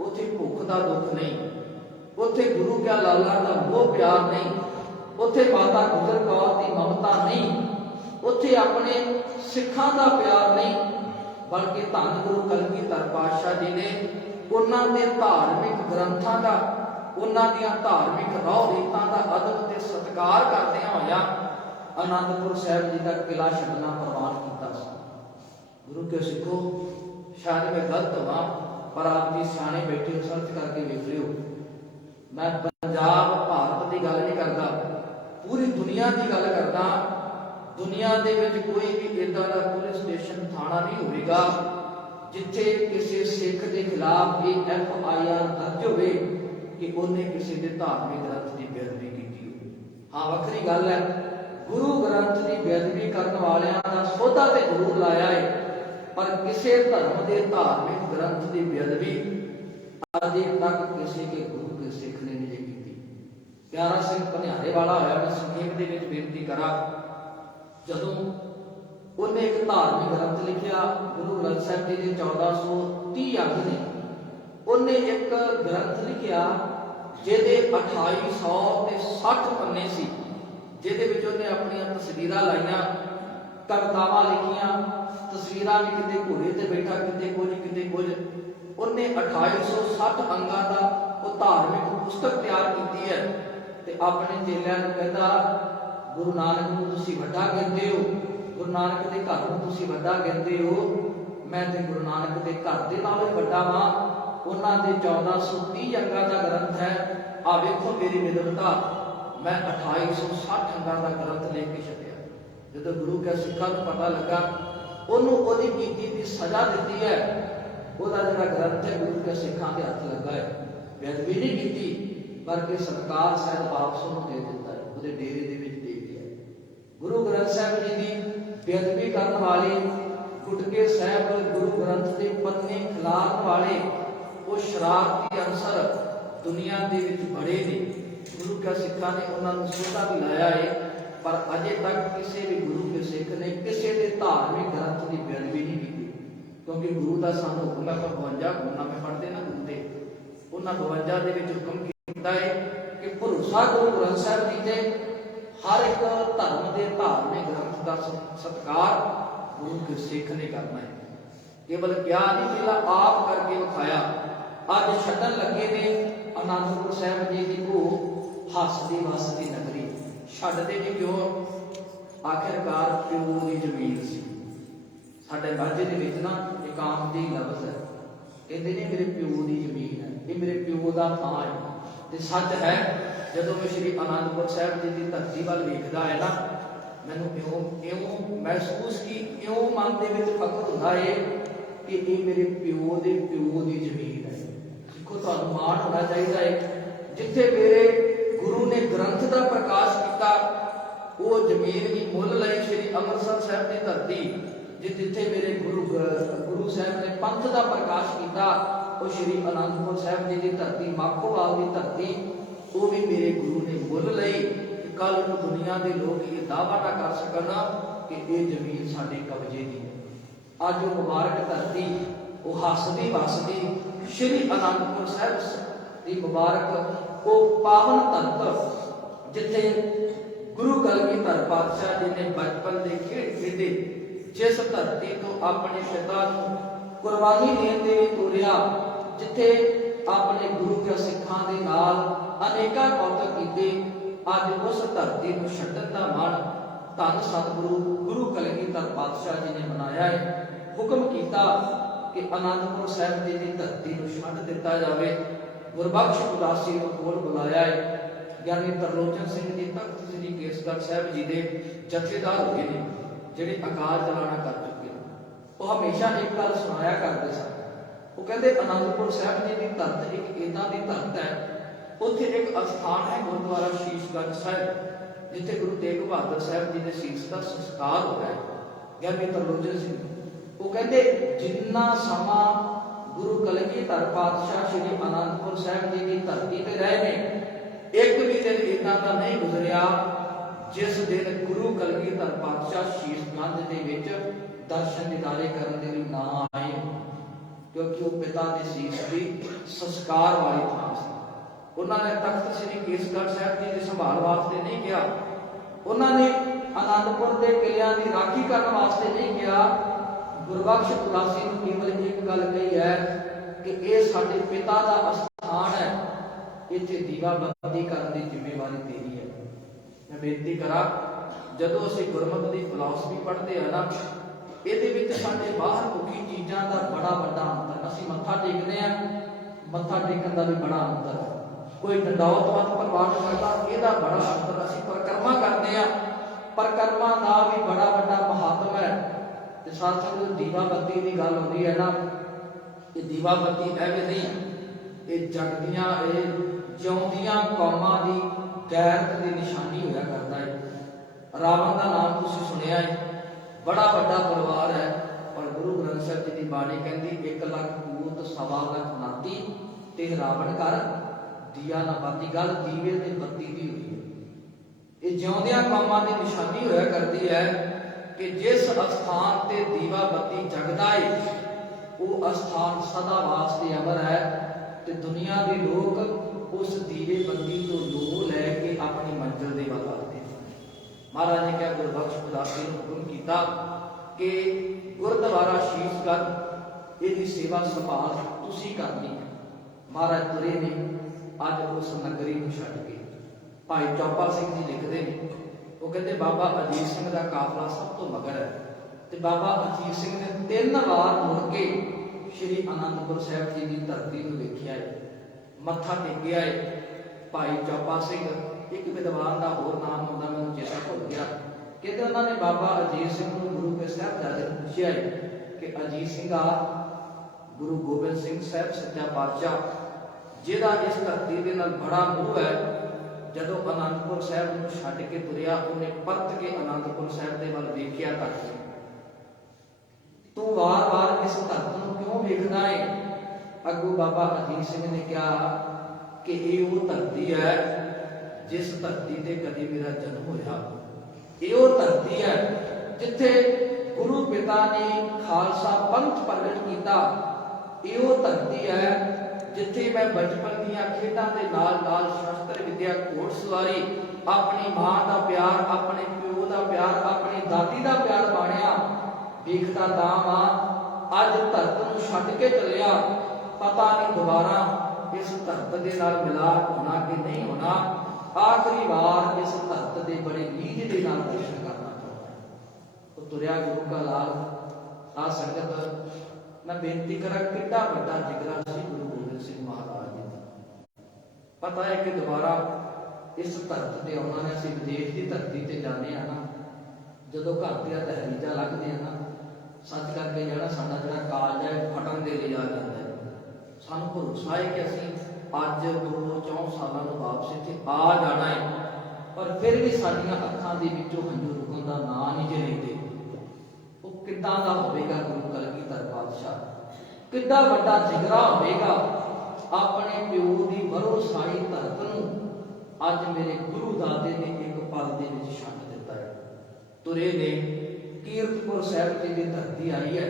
ਉੱਥੇ ਭੁੱਖ ਦਾ ਦੁੱਖ ਨਹੀਂ, ਉੱਥੇ ਗੁਰੂ ਕਿਆ ਲਾਲਾ ਦਾ ਮੋਹ ਪਿਆਰ ਨਹੀਂ, ਉੱਥੇ ਮਾਤਾ ਗੁਜਰ ਕੌਰ ਦੀ ਮਮਤਾ ਨਹੀਂ, ਉੱਥੇ ਆਪਣੇ ਸਿੱਖਾਂ ਦਾ ਪਿਆਰ ਨਹੀਂ, ਬਲਕਿ ਧੰਨ ਗੁਰੂ ਕਲਗੀਧਰ ਪਾਤਸ਼ਾਹ ਜੀ ਨੇ ਉਹਨਾਂ ਦੇ ਧਾਰਮਿਕ ਗ੍ਰੰਥਾਂ ਦਾ, ਉਹਨਾਂ ਦੀਆਂ ਧਾਰਮਿਕ ਰਹੁ ਰੀਤਾਂ ਦਾ ਅਦਬ ਤੇ ਸਤਿਕਾਰ ਕਰਦਿਆਂ ਹੋਇਆਂ ਅਨੰਦਪੁਰ ਸਾਹਿਬ ਜੀ ਦਾ ਕਿਲਾ ਛੱਡਣਾ ਪ੍ਰਵਾਨ ਕੀਤਾ ਸੀ। ਗੁਰੂ ਕੇ ਸਿੱਖੋ, ਸ਼ਾਇਦ ਮੈਂ ਗਲਤ ਹਾਂ, ਪਰ ਆਪ ਜੀ ਸਿਆਣੇ ਬੈਠੇ ਹੋ, ਸਰਚ ਕਰਕੇ ਵੇਖ ਲਿਓ। ਮੈਂ ਪੰਜਾਬ ਭਾਰਤ ਦੀ ਗੱਲ ਨਹੀਂ ਕਰਦਾ, ਪੂਰੀ ਦੁਨੀਆ ਦੀ ਗੱਲ ਕਰਦਾ। ਦੁਨੀਆ ਦੇ ਵਿੱਚ ਕੋਈ ਵੀ ਇਦਾਂ ਦਾ ਪੁਲਿਸ ਸਟੇਸ਼ਨ, ਥਾਣਾ ਨਹੀਂ ਹੋਵੇਗਾ ਜਿੱਥੇ ਕਿਸੇ ਸਿੱਖ ਦੇ ਖਿਲਾਫ ਇਹ FIR ਦਰਜ ਹੋਵੇ ਕਿ ਉਹਨੇ ਕਿਸੇ ਦੇ ਧਾਰਮਿਕ ਗ੍ਰੰਥ ਦੀ ਬੇਅਦਬੀ ਕੀਤੀ ਹੋਵੇ। ਹਾਂ, ਵੱਖਰੀ ਗੱਲ ਹੈ, ਗੁਰੂ ਗ੍ਰੰਥ ਦੀ ਬੇਅਦਬੀ ਕਰਨ ਵਾਲਿਆਂ ਦਾ ਸੋਧਾ ਤੇ ਜ਼ਰੂਰ ਲਾਇਆ ਹੈ, ਪਰ ਕਿਸੇ ਧਰਮ ਦੇ ਧਾਰਮਿਕ ਗ੍ਰੰਥ ਦੀ ਬੇਅਦਬੀ ਅਜੇ ਤੱਕ ਕਿਸੇ ਕੇ ਗੁਰੂ ਕੇ ਸਿੱਖ ਨੇ ਨਹੀਂ ਕੀਤੀ। ਪਿਆਰਾ ਸਿੰਘ ਭਨਿਆਰੇ ਵਾਲਾ ਹੋਇਆ। ਮੈਂ ਸੰਖੇਪ ਦੇ ਵਿੱਚ ਬੇਨਤੀ ਕਰਾਂ, ਜਦੋਂ ਉਹਨੇ ਇੱਕ ਧਾਰਮਿਕ ਗ੍ਰੰਥ ਲਿਖਿਆ, ਗੁਰੂ ਗ੍ਰੰਥ ਸਾਹਿਬ ਜੀ ਦੇ 1430 ਅੰਗ ਨੇ, ਉਹਨੇ ਇੱਕ ਗ੍ਰੰਥ ਲਿਖਿਆ ਜਿਹਦੇ 2860 ਪੰਨੇ ਸੀ, ਜਿਹਦੇ ਵਿੱਚ ਉਹਨੇ ਆਪਣੀਆਂ ਤਸਵੀਰਾਂ ਲਾਈਆਂ, ਕਵਿਤਾਵਾਂ ਲਿਖੀਆਂ, ਤਸਵੀਰਾਂ ਵੀ ਕਿਤੇ ਘੋੜੇ ਤੇ ਬੈਠਾ, ਕਿਤੇ ਕੁਝ। ਉਹਨੇ 2860 ਅੰਗਾਂ ਦਾ ਉਹ ਧਾਰਮਿਕ ਪੁਸਤਕ ਤਿਆਰ ਕੀਤੀ ਹੈ ਤੇ ਆਪਣੇ ਚੇਲਿਆਂ ਨੂੰ ਕਹਿੰਦਾ, ਗੁਰੂ ਨਾਨਕ ਨੂੰ ਤੁਸੀਂ ਵੱਡਾ ਕਹਿੰਦੇ ਹੋ, ਗੁਰੂ ਨਾਨਕ ਦੇ ਘਰ ਨੂੰ ਤੁਸੀਂ ਵੱਡਾ ਕਹਿੰਦੇ ਹੋ, ਮੈਂ ਤੇ ਗੁਰੂ ਨਾਨਕ ਦੇ ਘਰ ਦੇ ਨਾਲੋਂ ਵੱਡਾ ਵਾਂ। ਉਹਨਾਂ ਦੇ 1430 ਅੰਗਾਂ ਦਾ ਗ੍ਰੰਥ ਹੈ। ਆ ਵੇਖੋ ਮੇਰੀ ਵਿਦਵਤਾ, ਮੈਂ 2860 ਅੰਗਾਂ ਦਾ ਗ੍ਰੰਥ ਲੈ ਕੇ ਛੱਡਿਆ। ਜਦੋਂ ਗੁਰੂ ਕੇ ਸਿੱਖਾਂ ਨੂੰ ਪਤਾ ਲੱਗਾ, ਉਹਨੂੰ ਉਹਦੀ ਕੀਤੀ ਦੀ ਸਜ਼ਾ ਦਿੱਤੀ ਹੈ। ਉਹਦਾ ਜਿਹੜਾ ਗ੍ਰੰਥ ਹੈ ਗੁਰੂ ਕੇ ਸਿੱਖਾਂ ਦੇ ਹੱਥ ਲੱਗਾ ਹੈ। ਬੇਅਦਬੀ ਨਹੀਂ ਕੀਤੀ, ਬਲਕਿ ਸਰਕਾਰ ਸਾਹਿਬ ਵਾਪਸ ਉਹਨੂੰ ਦੇ ਦਿੱਤਾ ਹੈ, ਉਹਦੇ ਡੇਰੇ ਦੇ ਵਿੱਚ ਦੇ ਦਿੱਤਾ। ਗੁਰੂ ਗ੍ਰੰਥ ਸਾਹਿਬ ਜੀ ਦੀ ਬੇਅਦਬੀ ਕਰਨ ਵਾਲੇ, ਗੁਟਕੇ ਸਾਹਿਬ, ਗੁਰੂ ਗ੍ਰੰਥ ਦੇ ਪੰਨੇ ਖਿਲਾਰਨ ਵਾਲੇ, ਉਹ ਸ਼ਰਾਰਤੀ ਅਨਸਰ ਦੁਨੀਆ ਦੇ ਵਿੱਚ ਬੜੇ ਨੇ। ਗੁਰੂ ਕੇ ਸਿੱਖਾਂ ਨੇ ਉਹਨਾਂ ਨੂੰ ਸੋਧਾ ਵੀ ਲਾਇਆ ਹੈ, ਪਰ ਅਜੇ ਤੱਕ ਕਿਸੇ ਵੀ ਗੁਰੂ ਕੇ ਸਿੱਖ ਨੇ ਕਿਸੇ ਦੇ ਧਾਰਮਿਕ ਗ੍ਰੰਥ ਦੀ ਬੇਅਦਬੀ ਨਹੀਂ ਕੀਤੀ। क्योंकि गुरु का सानू हुक्म है, 52 गुरनामे पढ़ते ना गुरु के, उन्होंने 52 के विच हुक्म किया है कि भरोसा गुरु ग्रंथ साहिब जी ते, हर एक धर्म के धार्मिक ग्रंथ का सत्कार गुरु के सिख ने करना है। केवल क्या नहीं मिला, आप करके विखाया। अज छड्डन लगे ने आनंदपुर साहिब जी की को हसदी वसदी नगरी, छड्डदे जी क्यों? आखिरकार प्यो की जमीन सी। साडे माਝੇ ਦੇ ਵਿੱਚ ना एक आमदी लफ्ज है, कहते ने मेरे प्यो की जमीन है, ये मेरे प्यो का थां है। ते सच है, जदों मैं श्री आनंदपुर साहिब जी की धरती वाल वेखदा है ना, मैनूं इउं महसूस की इउं मन दे विच फखर हुंदा है कि ये मेरे प्यो दे प्यो की जमीन है। देखो तुहानूं माण होना चाहिए है, जिथे मेरे गुरु ने ग्रंथ का प्रकाश किया, वो जमीन भी मुल लई श्री अमृतसर साहिब की धरती, जिथे मेरे गुरु साहब ने पंथ का प्रकाश किया, वो श्री आनंदपुर साहिब जी की धरती, माखोवाल की धरती, वो भी मेरे गुरु ने मुल लई। कल दुनिया के लोग ये दावा ना कर सकन कि ये जमीन साडे कब्जे की है। अज वो मुबारक धरती, वो हसदी वसदी श्री आनंदपुर साहिब की मुबारक वो पावन धरत, जिथे गुरु कलगीधर पातशाह जी ने बचपन के खेड खेडे, जिस धरती तो अपने पिता कुर्बानी देने दे तोरिया, जिथे अपने गुरु के सिखां दे नाल अनेका कौतक कीते, अज उस धरती को छड्डण दा मन धन सतगुरु गुरु कलगीधर पातशाह जी ने मनाया है। हुक्म किया कि आनंदपुर साहिब जी की धरती को छड्ड दिता जाए। गुरबख्श उदासी को कोल बुलाया है। ज्ञानी तरलोचन सिंह जी तख्त श्री केसगढ़ साहिब जी के जथेदार हो गए, ਜਿਹੜੇ आकाश चलाना कर चुके हैं। वो हमेशा एक गल सुनाया करते सन, वो कहते आनंदपुर साहिब जी की धरत एक इदां की धरत है, उत्थे एक अस्थान है गुरुद्वारा शीशगंज साहिब, जिथे गुरु तेग बहादुर साहिब जी के शीश का संस्कार हो गया। ज्ञानी तरलोचन सिंह वो कहते जिन्ना समा गुरु कलगीधर पातशाह श्री आनंदपुर साहिब जी की धरती पर रहे ने, एक भी दिन इदां का नहीं गुजरिया जिस दिन गुरु कलगीधर पातशाह शीशगंज दे विच दर्शन दीदारे करने के लिए ना आए, क्योंकि वो पिता के शीश की संस्कार वाली थां सी। उन्होंने तख्त श्री केसगढ़ साहिब जी की संभाल वास्ते नहीं किया, उन्होंने आनंदपुर के किलियां की राखी करने वास्ते नहीं किया। गुरबख्श उदासी ने केवल एक गल कही है कि यह साडे पिता का स्थान है, इत्थे दीवा बत्ती करने की जिम्मेवारी तेरी है। मैं बेनती करा, जदों असीं गुरमत की फिलासफी पढ़ते हैं ना, ये साडे बाहर मुखी चीज़ों का बड़ा बड़ा अंतर। असीं मत्था टेकते हैं, मत्था टेकन का भी बड़ा अंतर है। कोई दंडौत मत प्रवान करता, यदा बड़ा अंतर। असीं परिक्रमा करते हैं, परिक्रमा का भी बड़ा बड़ा महात्म है। तो साथ साथ दीवा बत्ती की गल होती है ना, ये दीवा बत्ती एवं नहीं, ये जगदियां ये जिउंदियां कौमां की गैरत की निशानी होया करता है। रावण का नाम तुसीं सुनिया है, बड़ा बड़ा परिवार है, और गुरु ग्रंथ साहिब जी की बाणी कहती 1 लाख पूत 1.25 लाख नाती ते रावण कर दिया ना बाती। गल दीवे ते बत्ती की हुई है। ये जिउंदियां कौमां की निशानी होया करती है कि जिस स्थान ते दीवा बत्ती जगदा है, वो स्थान सदा वास्ते अमर है, ते दुनिया के लोग उस दीवे बत्ती तो लो लैके अपनी मंजिल के वल आते हैं। महाराज ने क्या गुरबख्श उदासी ने हुक्म किया कि गुरुद्वारा शीशगंज इसकी सेवा संभाल तुसीं करनी है। महाराज तुरे ने अज उस नगरी को छड्ड के। भाई चौपा सिंह जी लिखते हैं, वो कहते बाबा अजीत सिंह का काफला सब तो मगर है, तो बाबा अजीत सिंह ने 3 बार मुड़ के श्री आनंदपुर साहिब जी की धरती को देखा है, मत्था टेकिया है। भाई चौपा सिंह एक विद्वान का होर नाम होता, मैं चेता भुल गया, कहते उन्होंने बाबा अजीत सिंह को गुरु के साहिबजादे ने पूछा है कि अजीत सिंह गुरु गोबिंद सिंह साहब सच्चा पातशाह जिहदा इस धरती के नाल बड़ा मोह है, जदों आनंदपुर साहिब को छड्ड के तुरिया, उन्हें परत के आनंदपुर साहिब के वल वेखिया तक तू वार वार इस धरती को क्यों वेखदा है? अगू बाबा अजीत सिंह ने कहा कि ये वो धरती है जिस धरती ते कदी मेरा जन्म होया, ये वो धरती है जिथे गुरु पिता ने खालसा पंथ प्रगट किया। ਇਹ ਉਹ ਧਰਤੀ ਹੈ ਜਿੱਥੇ मैं बचपन ਦੀਆਂ ਖੇਡਾਂ ਦੇ ਨਾਲ ਸ਼ਸਤਰ ਵਿਦਿਆ ਘੋੜਸਵਾਰੀ ਆਪਣੀ ਮਾਂ ਦਾ ਪਿਆਰ ਆਪਣੇ ਪਿਓ ਦਾ ਪਿਆਰ ਆਪਣੀ ਦਾਦੀ ਦਾ ਪਿਆਰ ਬਾਣਿਆ। ਵੇਖਦਾ ਤਾਂ ਮਾਂ ਅੱਜ ਧਰਤ ਨੂੰ ਛੱਡ ਕੇ ਚੱਲਿਆ, ਪਤਾ ਨਹੀਂ ਦੁਬਾਰਾ ਇਸ ਧਰਤ ਦੇ ਨਾਲ ਮਿਲਾਪ ਹੋਣਾ ਕਿ ਨਹੀਂ ਹੋਣਾ। ਆਖਰੀ ਵਾਰ ਇਸ ਧਰਤ ਦੇ ਬੜੇ ਨੀਝ ਦੇ ਨਾਲ ਦਰਸ਼ਨ ਕਰਨਾ ਚਾਹੁੰਦਾ। ਉਹ ਤੁਰਿਆ ਗੁਰੂ ਕਾ ਲਾਲ। ਆ ਸੰਗਤ मैं बेनती करा कितना बड़ा जिगरा सी गुरु गोबिंद सिंह महाराज जी का। पता है कि दोबारा इस धरती ते आउणा ने, असीं विदेश की धरती ते जाने आ ना, जदों घर ते दहलीजा लगदे आ ना, सच करके जाना साडा जिहड़ा कालज है फटन दे लिए आ जाता है। सानूं भरोसा है कि असीं अज 2-4 सालों में वापस इत्थे आ जाना है, पर फिर भी साडीआं अखां दे विचों हंझू रुकण दा नाम नहीं जे लैंदे। ਉਹ ਕਿੱਦਾਂ ਦਾ ਹੋਵੇਗਾ ਗੁਰੂ ਕਲਗੀਧਰ ਪਾਤਸ਼ਾਹ, ਕਿੱਡਾ ਵੱਡਾ ਜਿਗਰਾ ਹੋਵੇਗਾ। ਆਪਣੇ ਪਿਓ ਦੀ ਮਰੋ ਸਾਈ ਧਰਤ ਨੂੰ ਅੱਜ ਮੇਰੇ ਗੁਰੂ ਦਾਦੇ ਨੇ ਇੱਕ ਪਲ ਦੇ ਵਿੱਚ ਛੱਡ ਦਿੱਤਾ ਹੈ। ਤੁਰੇ ਨੇ ਕੀਰਤਪੁਰ ਸਾਹਿਬ ਜੀ ਦੀ ਧਰਤੀ ਆਈ ਹੈ।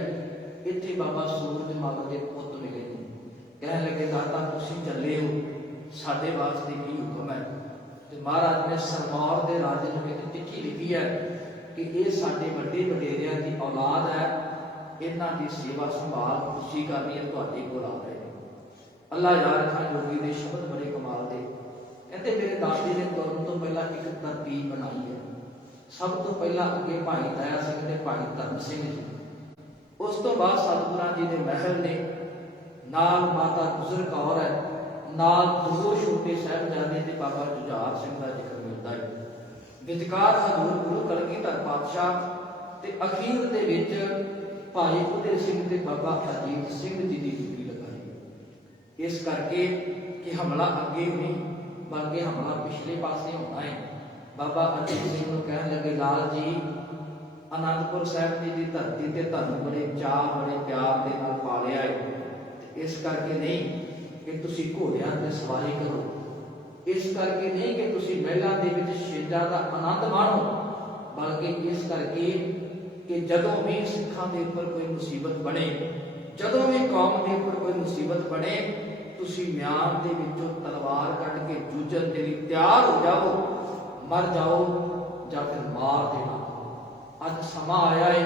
ਇੱਥੇ ਬਾਬਾ ਸੂਰਜ ਮੱਲ ਦੇ ਪੁੱਤ ਮਿਲੇ ਨੇ। ਕਹਿਣ ਲੱਗੇ ਦਾਤਾ ਤੁਸੀਂ ਚੱਲੇ ਹੋ, ਸਾਡੇ ਵਾਸਤੇ ਕੀ ਹੁਕਮ ਹੈ। ਤੇ ਮਹਾਰਾਜ ਨੇ ਸਰਮੌਰ ਦੇ ਰਾਜੇ ਨੂੰ ਇੱਕ ਚਿੱਠੀ ਲਿਖੀ ਹੈ कि ये साडे वड्डे वडेरियां दी औलाद है, इन्हां दी सेवा संभाल खुशी करनी है, तुहाडे कोल आ रहे हैं। अल्लाह यार खां जोगी दे शब्द बड़े कमाल दे। कहते मेरे दादी ने तुरन तो पहला एक तरतीब बनाई है। सब तो पहला अगे भाई दया सिंह ते भाई धर्म सिंह जी, उस तो बाद सतगुरां जी दे महल ने, नाल माता गुजर कौर है, नाल दो छोटे साहिबजादे ते बाबा जुझार सिंह दा जिक्र मिलता है। विचकार हजूर गुरु कलगीधर पातशाह ते अखीर दे विच भाई उदय सिंह ते बाबा अजीत सिंह जी की ड्यूटी लगाई। इस करके कि हमला अगे नहीं बल्कि हमला पिछले पासे होना है। बाबा अजीत सिंह को कहने लगे लाल जी आनंदपुर साहिब जी की धरती ते तुहानूं बड़े चाह बड़े प्यार दे नाल पालिया है। इस करके नहीं कि तुसीं घोड़ियां ते सवारी करो, इस करके नहीं कि तुसी महलों के विच छेजां दा आनंद माणो, बल्कि इस करके कि जदों भी सिखां दे उपर कोई मुसीबत बने, जदों भी कौम के उपर कोई मुसीबत बने, तुसी म्यान दे विचों तलवार कट के जूझण दे लई तैयार हो जाओ, मर जाओ या फिर मार देना। अज समा आया है,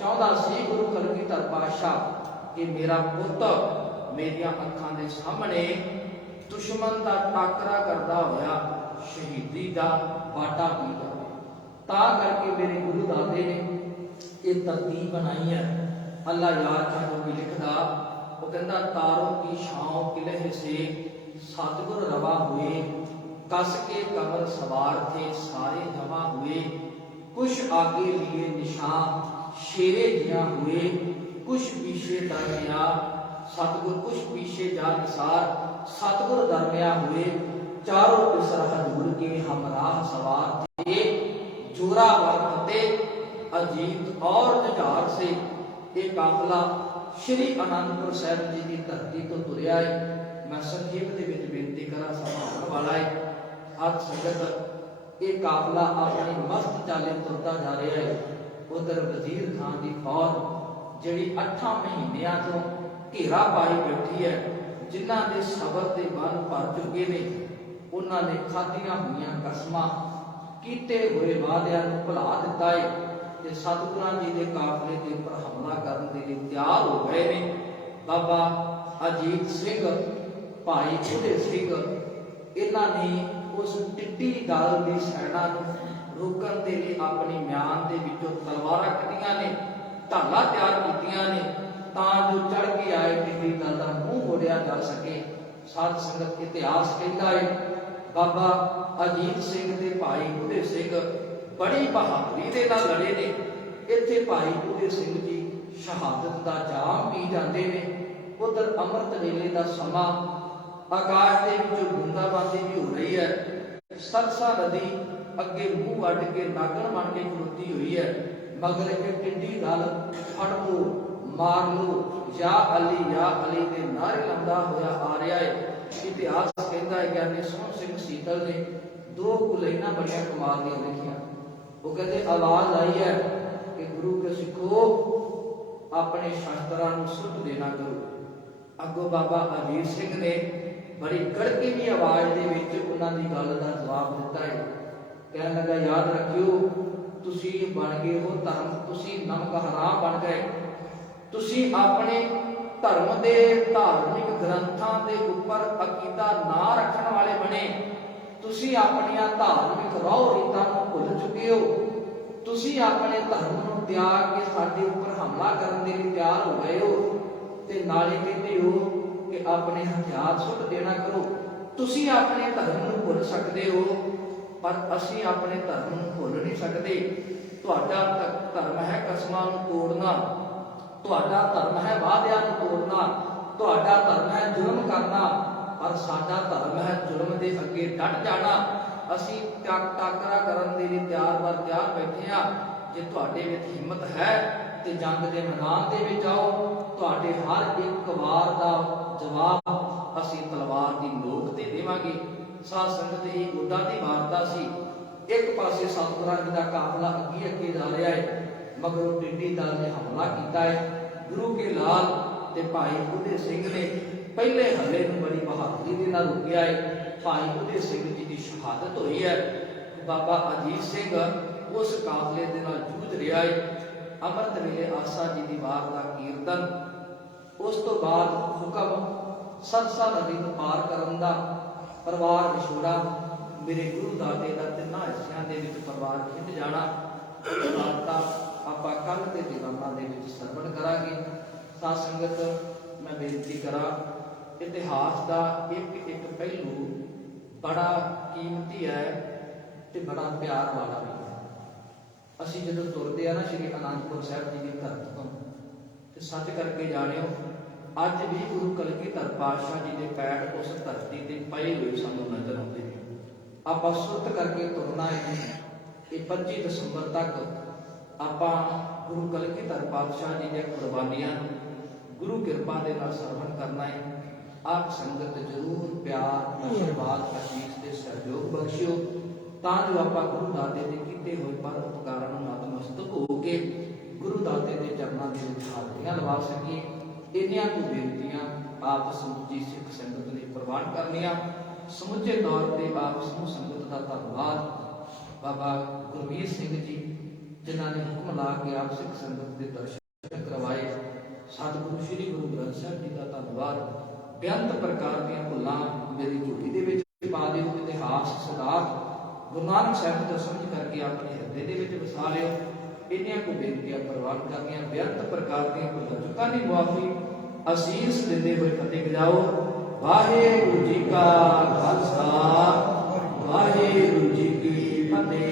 चाहता सी गुरु कलगीधर पातशाह कि मेरा पुत मेरियां अखां दे सामने दुश्मन का टाकरा करता होया शहीदी का बाटा पी जाए। ता करके मेरे गुरु दादे ने एक तरतीब बनाई है। अल्लाह यार का जो भी लिखदा वो कहता तारों की छांव किले से सतगुर रवा हुए, कस के कमर सवार थे सारे जमा हुए। कुछ आगे लिए निशान शेरे जिया हुए, कुछ पीछे डर गया सतगुर, कुछ पीछे जा निसार सतगुर दरमिया हुए। चारों तिसर हजूर के हमराह सवार थे, जोरावर फतेह अजीत और जुझार से एक काफिला श्री आनंदपुर साहिब जी की धरती तो तुरया है। मैं संक्षेप दे विच बेनती करा संभालण वाला है। आज संगत ये काफिला अपनी मस्त चाले तुरता जा रहा है। उधर वजीर खान की फौज जिहड़ी 8 महीनों तो घेरा पाई बैठी है, जिन्हां दे सबर दे बन भर चुके ने, उन्होंने खादियां हुई कसमां कीते हुए वादियां नूं भुला दिता है ते सतगुरां जी दे काफले के उपर हमला करने के लिए तैयार हो गए ने। बाबा अजीत सिंह भाई उदय सिंह इन्हां ने उस टिड्डी दल की सैना रोकण के लिए अपनी म्यान के विचों तलवारां कढ़ियां ने, ढालां तैयार कीतियां ने तां जो चढ़ के आए टिड्डी दल का मूँह मोड़िया जा सके। साध संगत इतिहास कहता है बाबा अजीत सिंह के भाई उदय सिंह बड़ी बहादुरी के नाल लड़े ने। इत्थे भाई उदय सिंह जी शहादत का जाम पी जाते हैं। उधर अमृत वेले का समा, आकाश के विचों बूंदाबांदी भी हो रही है। सरसा नदी अगे मूँह वड्ड के नागण बन के खलोती हुई है, मगर एक टिड्डी दल फड़ लो मार लो या अली के नारे लांदा होया आ रहा है। इतिहास कहता है ज्ञानी सोहन सिंह सीतल ने 2 गुलैना बड़िया कमाल दी लिखिया। वो कहते आवाज आई है कि गुरु के सिखो अपने शास्त्रां नूं सुट देना करो। अगों बाबा अजीत सिंह ने बड़ी कड़कीवी आवाज़ दे विच उन्हां दी गल दा जवाब दिता है। कहण लगा, याद रखियो तुसी बन गए हो धर्म, तुसी नमक हराम बन गए। तुसी अपने धर्म दे धार्मिक ग्रंथां दे उपर अकीदा ना रखण वाले बने। तुसी अपनियां धार्मिक रौह रीतां नूं भुल चुके हो। तुसी अपने धर्म नूं त्याग के साडे उपर हमला करन दे लई तैयार हो गए हो ते नाले कहते हो कि अपने हथियार सुट देना करो। तुसी अपने धर्म नूं भुल सकदे हो पर असी अपने धर्म नूं भुल नहीं सकदे। तुहाडा धर्म है कसमां नूं तोड़ना, तुहाडा धर्म है वादियां नूं तोड़ना, तुहाडा धर्म है जुल्म करना, पर साडा धर्म है जुल्म दे अगे डट जाना। असी टाकरा करन दे लई तैयार बैठे हां। जे तुहाडे विच हिम्मत है ते जंग दे मैदान दे विच आओ। तुहाडे हर एक वार दा जवाब असी तलवार दी नोक ते देवांगे। साध संगत जी, उदां दी वारता सी। एक पासे सतगुरां जी दा काफला अगे जा रहा है, मगरों टिड्डी दल ने हमला किया है। गुरु के लाल ते भाई बुढ़े सिंह ने पहले हले नूं बड़ी बहादुरी दे नाल रोकिया है। भाई बुढ़े सिंह जी की शहादत हुई है। बाबा अजीत सिंह उस काफले दे नाल जूझ रहा है। अमृत वेले आसा जी की वार का कीर्तन, उस तो बाद हुक्म सरसा नदी नूं पार करन दा, परिवार विछोड़ा, मेरे गुरु दाते का तिन्ना हिस्सियां दे विच परिवार खिंड जाना। वार्ता आपां कल के दिनां दे विच सरवण करांगे। साध संगत, मैं बेनती करा, इतिहास का एक एक पहलू बड़ा कीमती है ते बड़ा प्यार वाला भी है। असी जदों तुरदे आ ना श्री आनंदपुर साहिब जी की धरती तो, ते सच करके जाणियो अज भी गुरु कलगीधर पातशाह जी के पैर उस धरती ते पए हुए सानूं नजर आउंदे ने। आपां सुरत करके तुरना है। ये 25 दसंबर तक आपां गुरु कलगीधर पातशाह जी दी कुर्बानियां गुरु किरपा दे नाल सरवण करना है। आप संगत जरूर प्यार, आशीर्वाद, आशीष ते सहयोग बख्शियो तां जो आपां गुरु दाते दे कीते होए पर उपकारां नूं नतमस्तक हो के गुरु दाते दे चरनां दे विच हाਜ਼ਰੀਆਂ लवा सकीए। इन्नियां कुछ बेनतियां आप समुची सिख संगत ने प्रवान करनियां। समुचे तौर पर आप समूह संगत का धन्यवाद। बाबा गुरवीर सिंह जी जिन्हों ने हुक्म ला के आप सिख संगत के दर्शन करवाए। सतगुरु श्री गुरु ग्रंथ साहिब जी का धन्यवाद। बेअंत प्रकार दी भुलां मेरी झोली दे विच पा दिओ। इतिहास सिद्धांत गुरु नानक साहिब जी दा समझ करके अपने हिरदे दे विच वसा लिओ। इन्नियां को बेनतियां प्रवान करनियां। बेअंत प्रकार दी भुलां चुकां दी मुआफी असीस दिंदे होए फतेह बजाओ। वाहिगुरू जी का खालसा, वाहिगुरू जी की फतेह।